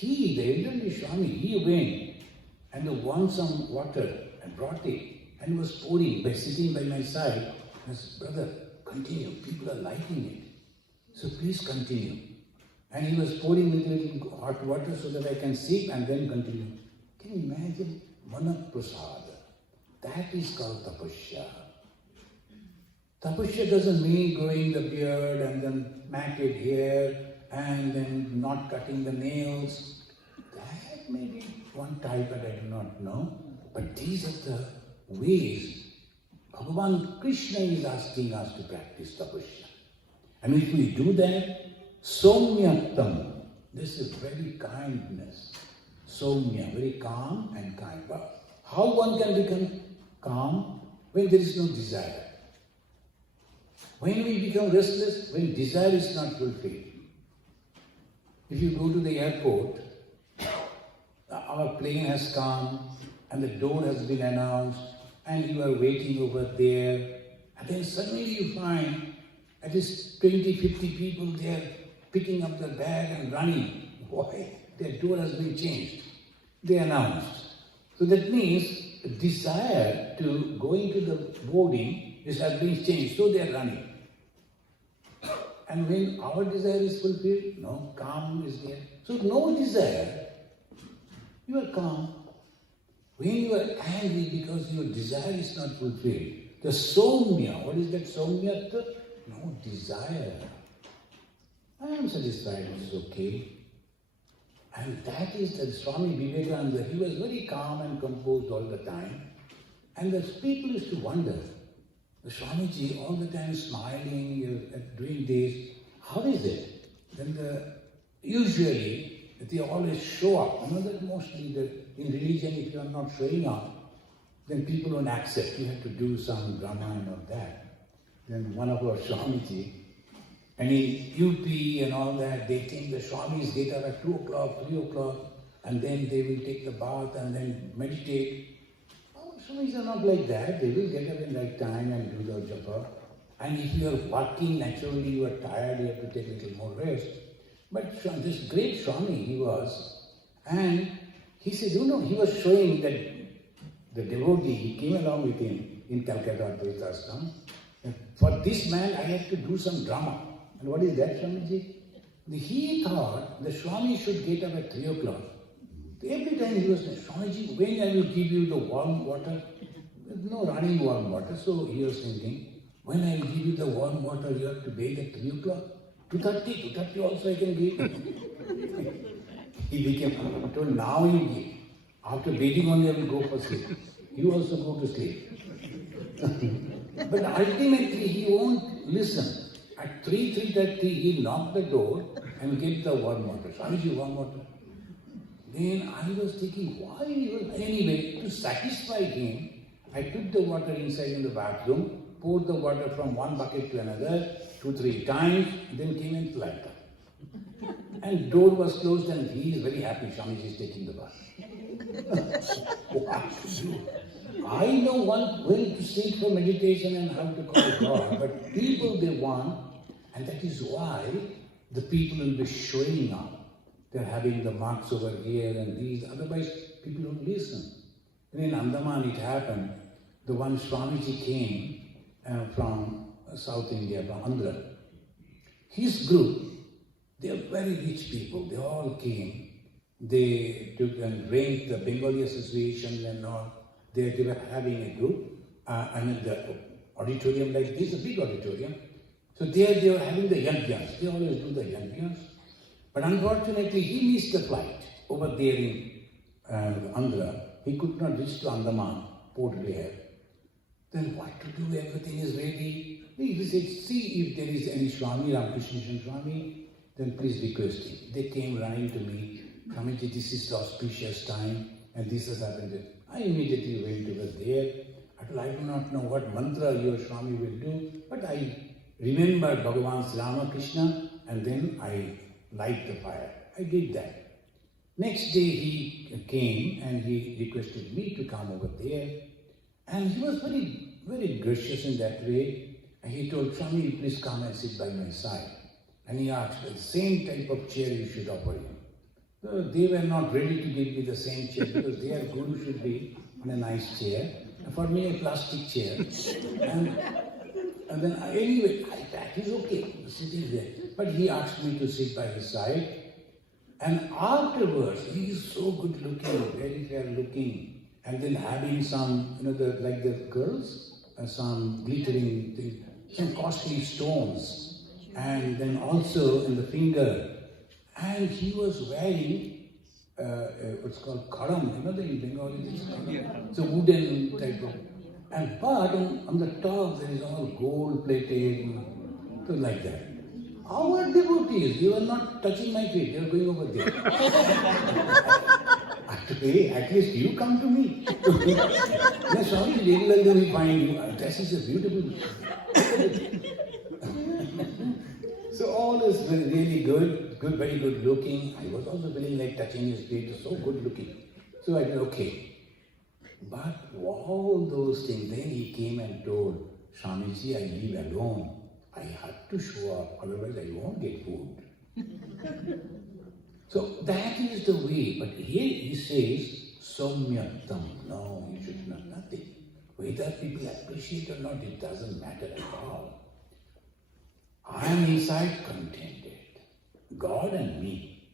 The elderly Swami, he went and won some water and brought it and was pouring by sitting by my side. I said, brother, continue. People are liking it. So please continue. And he was pouring with little hot water so that I can sip and then continue. Can you imagine? Manaprasada. That is called tapasya. Tapasya doesn't mean growing the beard and then matted hair and then not cutting the nails. That may be one type, but I do not know. But these are the ways Bhagavan Krishna is asking us to practice tapasya. And if we do that, Somyaktam, this is very kindness. Somya, very calm and kind. But how one can become calm? When there is no desire. When we become restless, when desire is not fulfilled. If you go to the airport, our plane has come and the door has been announced and you are waiting over there, and then suddenly you find at least 20, 50 people there picking up their bag and running. Why? Their door has been changed. They announced. So that means the desire to go into the boarding has been changed, so they are running. And when our desire is fulfilled, no, calm is there. So no desire, you are calm. When you are angry because your desire is not fulfilled, the somya, what is that somya? No desire. I am satisfied, it is okay. And that is the Swami Vivekananda. He was very calm and composed all the time. And the people used to wonder, the Swamiji all the time smiling, doing this, how is it? Then usually they always show up. You know that mostly in religion, if you are not showing up, then people don't accept. You have to do some drama and all that. Then one of our Swamiji, and in UP and all that, they think the Swamis get up at 2 o'clock, 3 o'clock, and then they will take the bath and then meditate. Oh, Swamis are not like that. They will get up in right time and do the japa. And if you are working, naturally you are tired, you have to take a little more rest. But this great Swami he was, and he said, he was showing that the devotee, he came along with him in Calcutta, Ashram. For this man, I had to do some drama. And what is that, Swamiji? He thought the Swami should get up at 3 o'clock. Every time he was saying, Swamiji, when I will give you the warm water? No running warm water. So he was thinking, when I will give you the warm water, you have to bathe at 3 o'clock. 2:30, 2:30 also I can give. He became, told now you give. After bathing only I will go for sleep. You also go to sleep. But ultimately he won't listen. At 3:30 he knocked the door and gave the warm water. Swamiji, warm water. Then I was thinking, why? Anyway, to satisfy him, I took the water inside in the bathroom, poured the water from one bucket to another, 2-3 times, then came and flagged up. And door was closed and he is very happy, Swamiji is taking the bath. What to do? I know when to sit for meditation and how to call God, but people they want, and that is why the people will be showing up. They're having the marks over here and these, otherwise people don't listen. And in Andaman it happened, the one Swamiji came from South India, from Andhra. His group, they are very rich people, they all came. They took and ranked the Bengali Association and all. They were having a group, the auditorium like this, a big auditorium. So there they were having the yajnas. They always do the yajnas. But unfortunately, he missed the flight over there in Andhra. He could not reach to Andaman, Port Blair. Then what to do? Everything is ready. He said, see if there is any Swami, Ramakrishna Swami, then please request him. They came running to me, Swamiji, this is the auspicious time, and this has happened. I immediately went over there. I do not know what mantra your Swami will do, but I remembered Bhagavan Sri Ramakrishna, and then I light the fire. I did that. Next day he came and he requested me to come over there. And he was very, very gracious in that way. And he told Swami, please come and sit by my side. And he asked, the same type of chair you should offer him. So they were not ready to give me the same chair because their guru should be in a nice chair. And for me, a plastic chair. And then anyway, that is okay, sitting there. But he asked me to sit by his side. And afterwards, he is so good looking, very fair looking. And then having some, like the girls, some glittering thing, some costly stones. And then also in the finger. And he was wearing what's called karam, in Bengali, it's a wooden type of. And but on the top there is all gold plated, so like that. Our devotees, you are not touching my feet, you are going over there. Hey, at least you come to me. No, sorry, regularly we find you. This is a beautiful. So all is really good, very good looking. I was also feeling like touching his feet, so good looking. So I said, okay. But all those things, then he came and told, Swamiji, I live alone. I have to show up, otherwise I won't get food. So that is the way. But here he says, Somyatam. No, you should not nothing. Whether people appreciate or not, it doesn't matter at all. I am inside contented. God and me.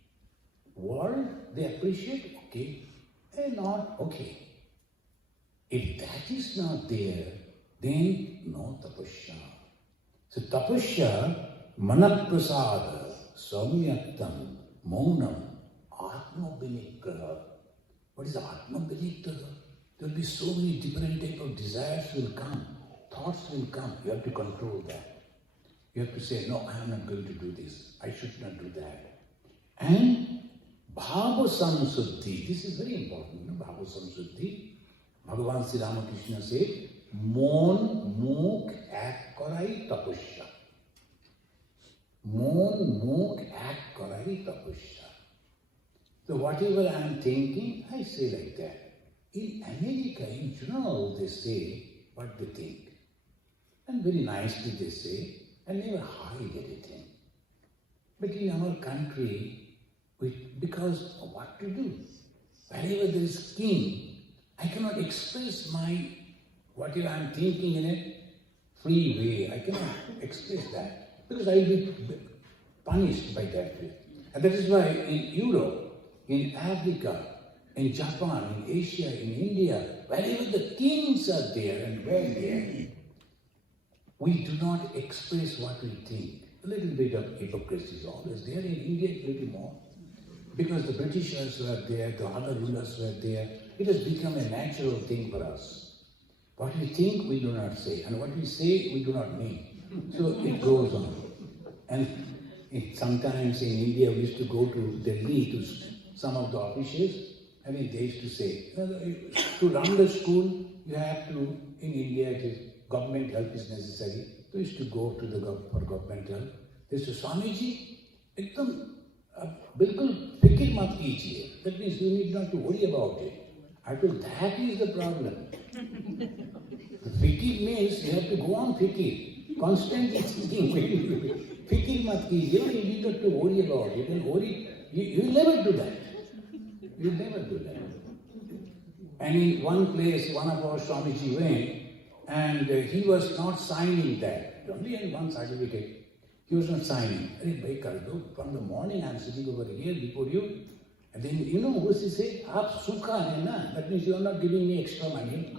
World, they appreciate, okay. They not, okay. If that is not there, then no tapasya. So tapasya, manaprasada, samyaktam, maunam, atma-vinigraha. What is atma-vinigraha? There will be so many different types of desires will come, thoughts will come. You have to control that. You have to say, no, I am not going to do this. I should not do that. And bhava samsuddhi. This is very important, bhava samsuddhi. Bhagavan Sri Ramakrishna said, Mon muk ek karai tapasya. Mon muk ek karai tapasya. So whatever I am thinking, I say like that. In America, in general, they say what they think. And very nicely they say, and never hide anything. But in our country, because of what to do? Wherever there is king, I cannot express whatever I am thinking in a free way. I cannot express that because I will be punished by that way. And that is why in Europe, in Africa, in Japan, in Asia, in India, wherever the kings are there and where they are, we do not express what we think. A little bit of hypocrisy is always there. In India, a little more. Because the Britishers were there, the other rulers were there, it has become a natural thing for us. What we think, we do not say. And what we say, we do not mean. So it goes on. And sometimes in India, we used to go to Delhi to some of the officials. I mean, they used to say, to run the school, you have to, in India, it is government help is necessary. So we used to go to for government help. They used to, Swamiji, bilkul fikir mat kijiye. That means you need not to worry about it. I told, that is the problem. The fikir means you have to go on fikir. Constantly thinking. Fikir mat kijiye, you need not to worry about it. And worry, you will never do that. You will never do that. And in one place, one of our Swamiji went, and he was not signing that. Only in one certificate. He was not signing. From the morning I am sitting over here before you, And then, what she say? Aap sukha hai na? That means you are not giving me extra money.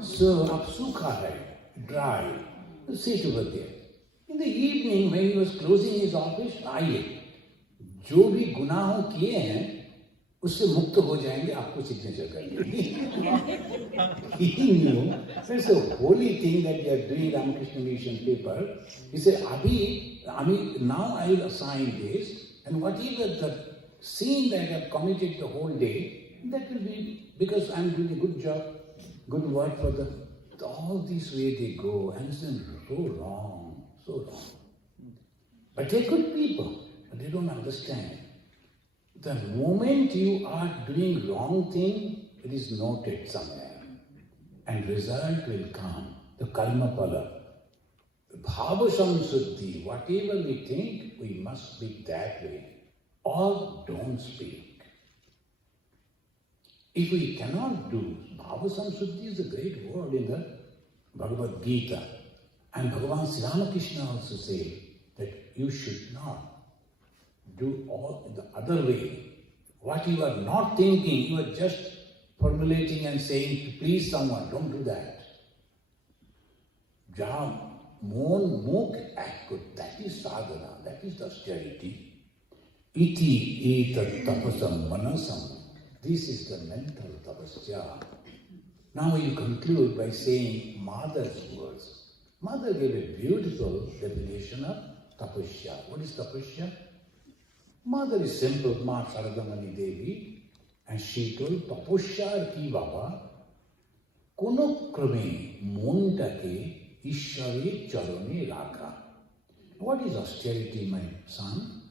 So, aap sukha hai, dry. Sit over there. In the evening, when he was closing his office, आइए, जो भी गुनाहों किए हैं, उससे मुक्त हो जाएंगे, आपको सिग्नेचर करेंगे. He knew there's a holy thing that we are doing Ramakrishna Mission paper. He said, now I will assign this, and whatever the sin that I have committed the whole day, that will be because I am doing a good job, good work for them. All this way they go, and it's so wrong, so wrong. But they're good people, but they don't understand. The moment you are doing wrong thing, it is noted somewhere, and result will come. The karma phala, bhava samsuddhi. Whatever we think, we must speak that way, or don't speak. If we cannot do, bhava samsuddhi is a great word in the Bhagavad Gita, and Bhagavan Sri Ramakrishna also says that you should not do all the other way. What you are not thinking, you are just formulating and saying to please someone. Don't do that. Jahan mon mukh akut, that is sadhana, that is the austerity. Iti etat tapasam manasam, this is the mental tapasya. Now you conclude by saying Mother's words. Mother gave a beautiful definition of tapasya. What is tapasya? Mother is simple, Ma Saradamani Devi, and she told tapasya ki baba, kono krame montake ishwari charone rakha. What is austerity, my son?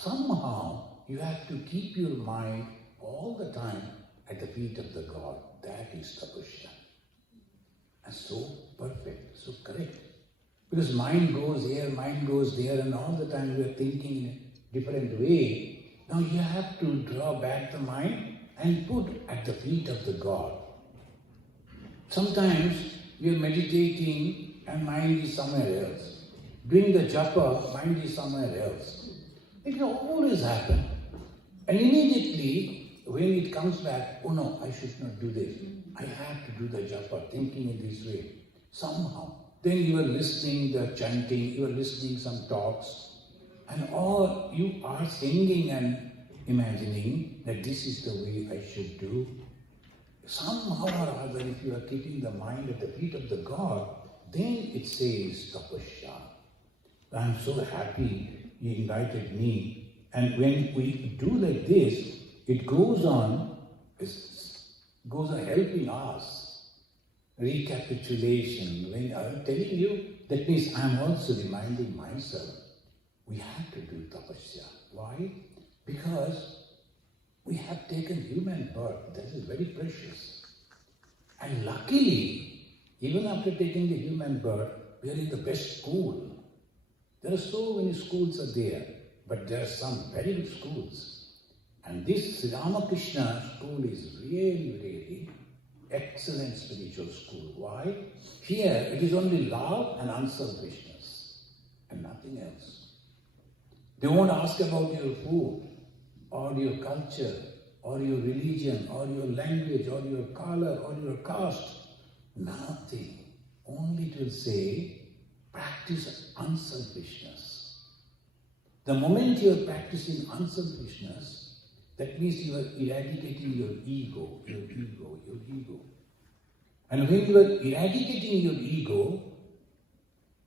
Somehow you have to keep your mind all the time at the feet of the God. That is tapasya. And so perfect, so correct. Because mind goes here, mind goes there, and all the time we are thinking in a different way. Now you have to draw back the mind and put at the feet of the God. Sometimes we are meditating and mind is somewhere else. Doing the japa, mind is somewhere else. It will always happen. And immediately, when it comes back, oh no, I should not do this. I have to do the japa, thinking in this way. Somehow. Then you are listening the chanting, you are listening some talks, and all you are singing and imagining that this is the way I should do. Somehow or other, if you are keeping the mind at the feet of the God, then it says tapasya. I am so happy you invited me. And when we do like this, it goes on helping us. Recapitulation. When I'm telling you, that means I'm also reminding myself, we have to do tapasya. Why? Because we have taken human birth. That is very precious. And luckily, even after taking the human birth, we are in the best school. There are so many schools are there, but there are some very good schools. And this Sri Ramakrishna school is really, really excellent spiritual school. Why? Here it is only love and unselfishness and nothing else. They won't ask about your food or your culture or your religion or your language or your color or your caste. Nothing. Only it will say, practice unselfishness. The moment you are practicing unselfishness, that means you are eradicating your ego. And when you are eradicating your ego,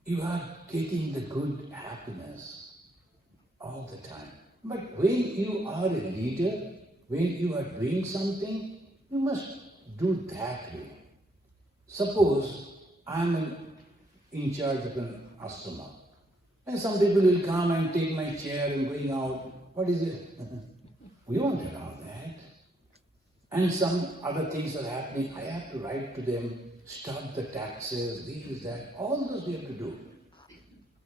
you are getting the good happiness all the time. But when you are a leader, when you are doing something, you must do that way. Suppose I am in charge of an ashrama, and some people will come and take my chair and going out. What is it? We won't allow that. And some other things are happening. I have to write to them, stop the taxes, this, that. All those we have to do.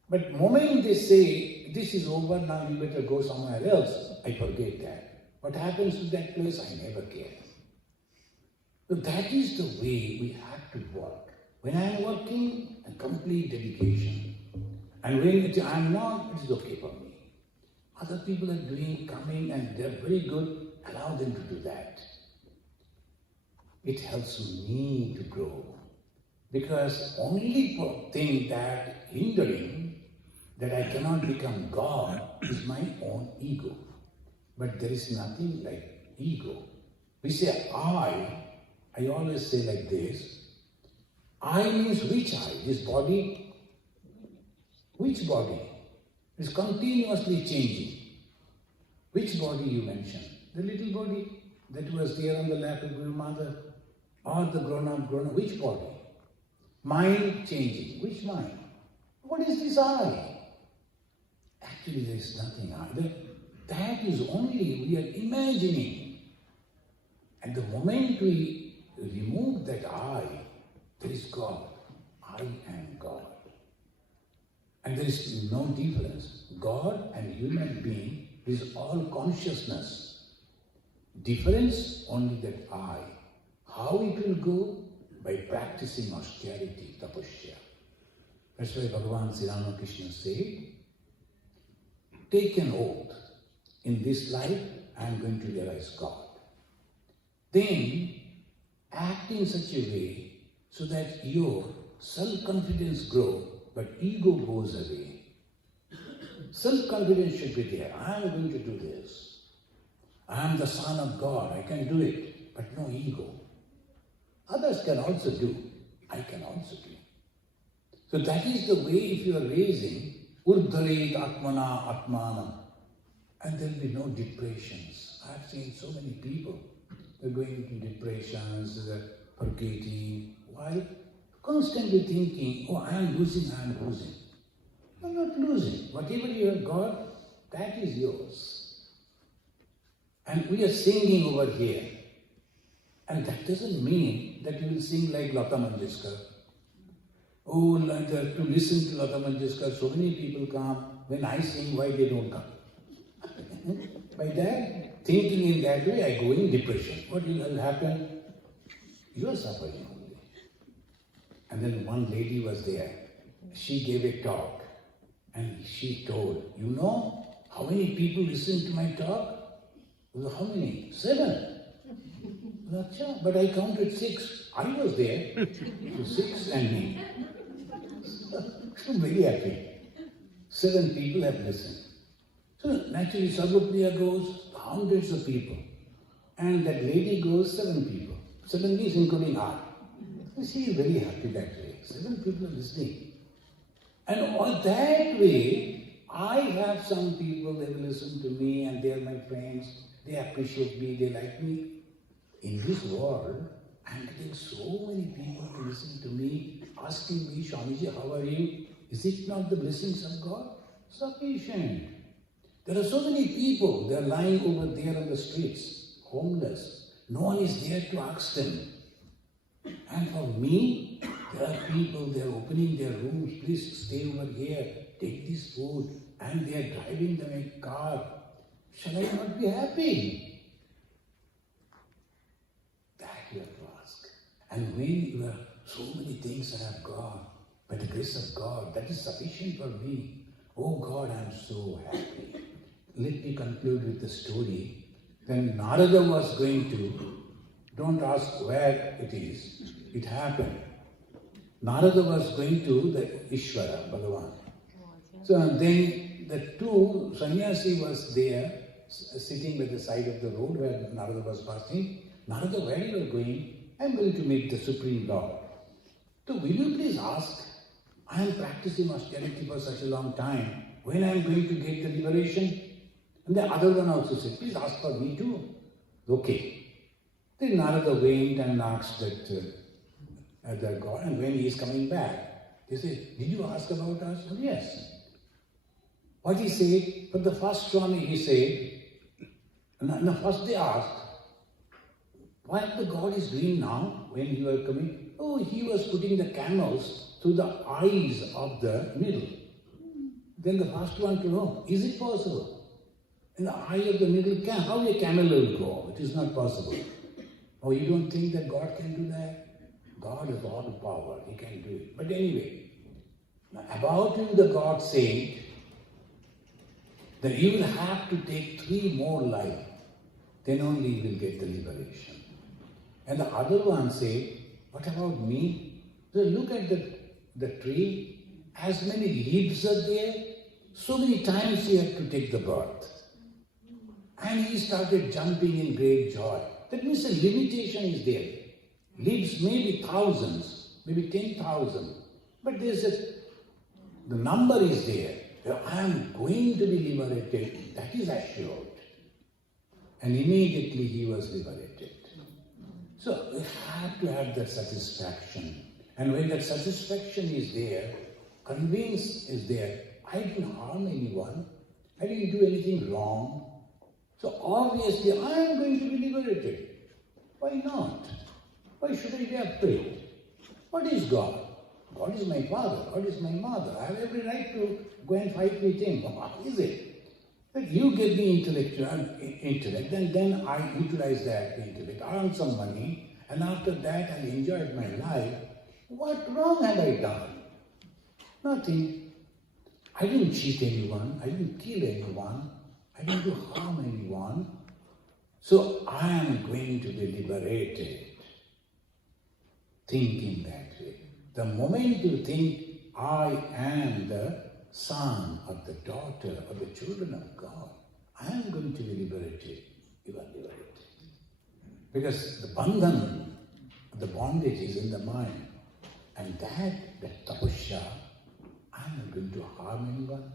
But the moment they say, this is over, now you better go somewhere else, I forget that. What happens to that place, I never care. So that is the way we have to work. When I am working, a complete dedication. And when I am not, it is okay for me. Other people are doing, coming, and they're very good. Allow them to do that. It helps me to grow. Because only thing that hindering that I cannot become God is my own ego. But there is nothing like ego. We say I always say like this. I means which I? This body? Which body? It's continuously changing. Which body you mention? The little body that was there on the lap of your mother? Or the grown-up? Which body? Mind changing. Which mind? What is this I? Actually, there is nothing I. That is only we are imagining. At the moment we remove that I, there is God. I am God. And there is no difference. God and human being is all consciousness. Difference only that I. How it will go? By practicing austerity, tapasya. That's why Bhagavan Sri Ramakrishna said, take an oath. In this life, I am going to realize God. Then, act in such a way so that your self-confidence grows, but ego goes away. Self-confidence should be there. I am going to do this. I am the son of God. I can do it, but no ego. Others can also do. I can also do. So that is the way if you are raising Urdharet Atmana Atmanam, and there will be no depressions. I have seen so many people, they're going into depressions, they're forgetting. Why? Constantly thinking, oh, I am losing. I'm not losing. Whatever you have got, that is yours. And we are singing over here. And that doesn't mean that you will sing like Lata Mangeshkar. Oh, to listen to Lata Mangeshkar, so many people come. When I sing, why they don't come? By that, thinking in that way, I go in depression. What will happen? You are suffering only. And then one lady was there. She gave a talk. And she told, you know how many people listen to my talk? Well, how many? 7. But I counted 6. I was there. So 6 and me. So I'm very happy. 7 people have listened. So naturally Sarvapriya goes hundreds of people. And that lady goes 7 people. 7 means including her. So she is very happy that way. 7 people are listening. And all that way, I have some people, they will listen to me and they are my friends. They appreciate me, they like me. In this world, I am getting so many people to listen to me, asking me, Swamiji, how are you? Is it not the blessings of God? Sufficient. There are so many people, they are lying over there on the streets, homeless. No one is there to ask them. And for me, there are people, they are opening their rooms, please stay over here, take this food, and they are driving them in a car. Shall I not be happy? You have to ask. And when you have so many things I have got, by the grace of God, that is sufficient for me. Oh God, I am so happy. Let me conclude with the story. Then Narada was going to, don't ask where it is, it happened. Narada was going to the Ishvara, Bhagavan. So then the 2 sannyasi was there, sitting by the side of the road where Narada was passing. Narada, where you are going? I am going to meet the Supreme Lord. So will you please ask, I am practicing austerity for such a long time, when I am going to get the liberation? And the other one also said, please ask for me too. Okay. Then Narada went and asked that the God, and when he is coming back, they said, did you ask about us? Well, yes. What he said, for the first Swami he said, first they asked, what the God is doing now when you are coming? Oh, he was putting the camels through the eyes of the needle. Then the first one to know, is it possible? In the eye of the needle, how a camel will go? It is not possible. Oh, you don't think that God can do that? God has all the power, he can do it. But anyway, about him the God said, that you will have to take 3 more lives, then only you will get the liberation. And the other one say, what about me? So look at the tree, as many leaves are there, so many times he had to take the birth. And he started jumping in great joy. That means the limitation is there. Leaves may be thousands, maybe 10,000, but the number is there. I am going to be liberated, that is assured. And immediately he was liberated. So we have to have that satisfaction. And when that satisfaction is there, convince is there, I didn't harm anyone, I didn't do anything wrong. So obviously I am going to be liberated. Why not? Why should I be afraid? What is God? God is my father, God is my mother. I have every right to go and fight with him. What is it? That you give me intellect, and then I utilize that intellect, earn some money, and after that I enjoyed my life. What wrong have I done? Nothing. I didn't cheat anyone, I didn't kill anyone, I didn't do harm anyone. So I am going to be liberated. Thinking that way. The moment you think, I am the son or the daughter or the children of God, I am going to be liberated. You are liberated. Because the bandhan, the bondage is in the mind. And that tapasya, I am not going to harm anyone,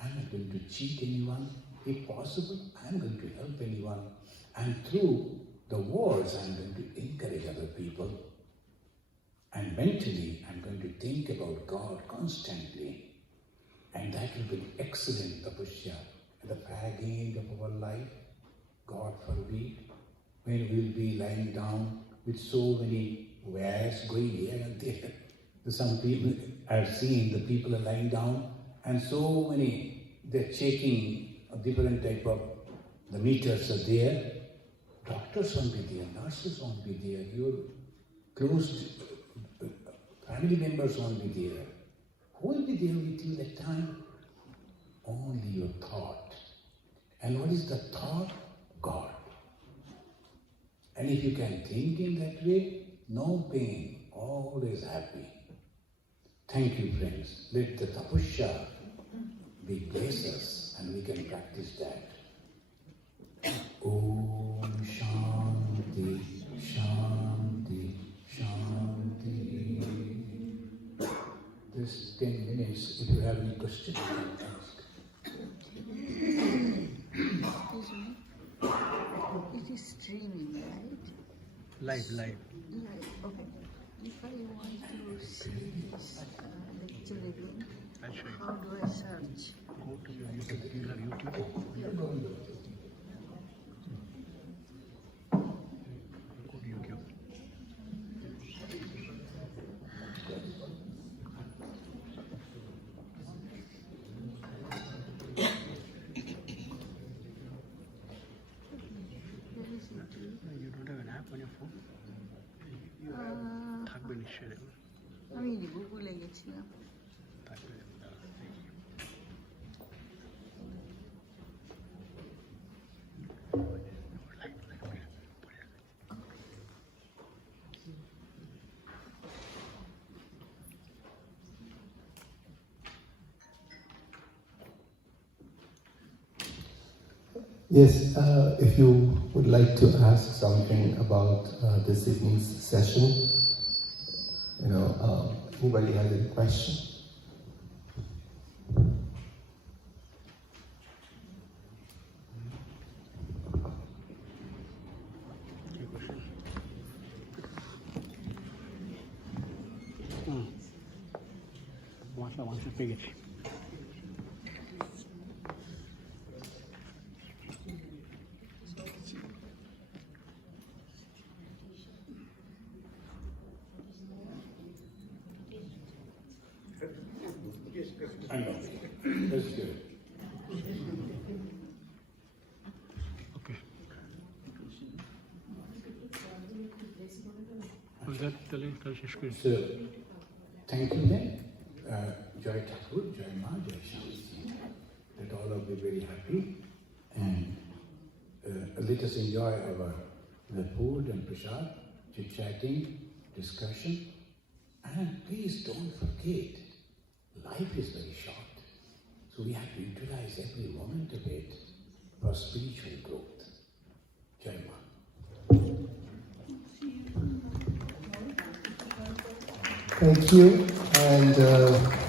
I am not going to cheat anyone. If possible, I am going to help anyone. And through the words, I am going to encourage other people. And mentally, I am going to think about God constantly. And that will be excellent tapasya. At the fag end of our life, God forbid, when we will be lying down with so many wares going here and there. Some people, I've seen the people are lying down and so many, they're checking a different type of, the meters are there. Doctors won't be there, nurses won't be there, your close family members won't be there. Who will be there with you that time? Only your thought. And what is the thought? God. And if you can think in that way, no pain, always happy. Thank you, friends. Let the tapasya be bless us and we can practice that. Om Shanti, Shanti, Shanti. This 10 minutes, if you have any questions, you can ask. It is streaming, right? Live. Okay. If I want to see this lecture again, I'll show you. how do I search? Go to your YouTube. You have YouTube. Go to YouTube. Where is it? You don't have an app on your phone? থাকবে নিশ্চয়ই আমি গুগলে গেছিলাম। থাকবে Yes, if you would like to ask something about this evening's session, anybody has any question? মাংস পেয়ে গেছি I know. That's good. Okay. তাহলে শেষ করি So, thank you then. Joy Thakur, Joy Ma, Joy Shanti. that all of you are very happy, and let us enjoy the food and prasad, chit-chatting, discussion, and please don't forget, life is very short, so we have to utilize every moment of it for spiritual growth. Jai Ma. Thank you, and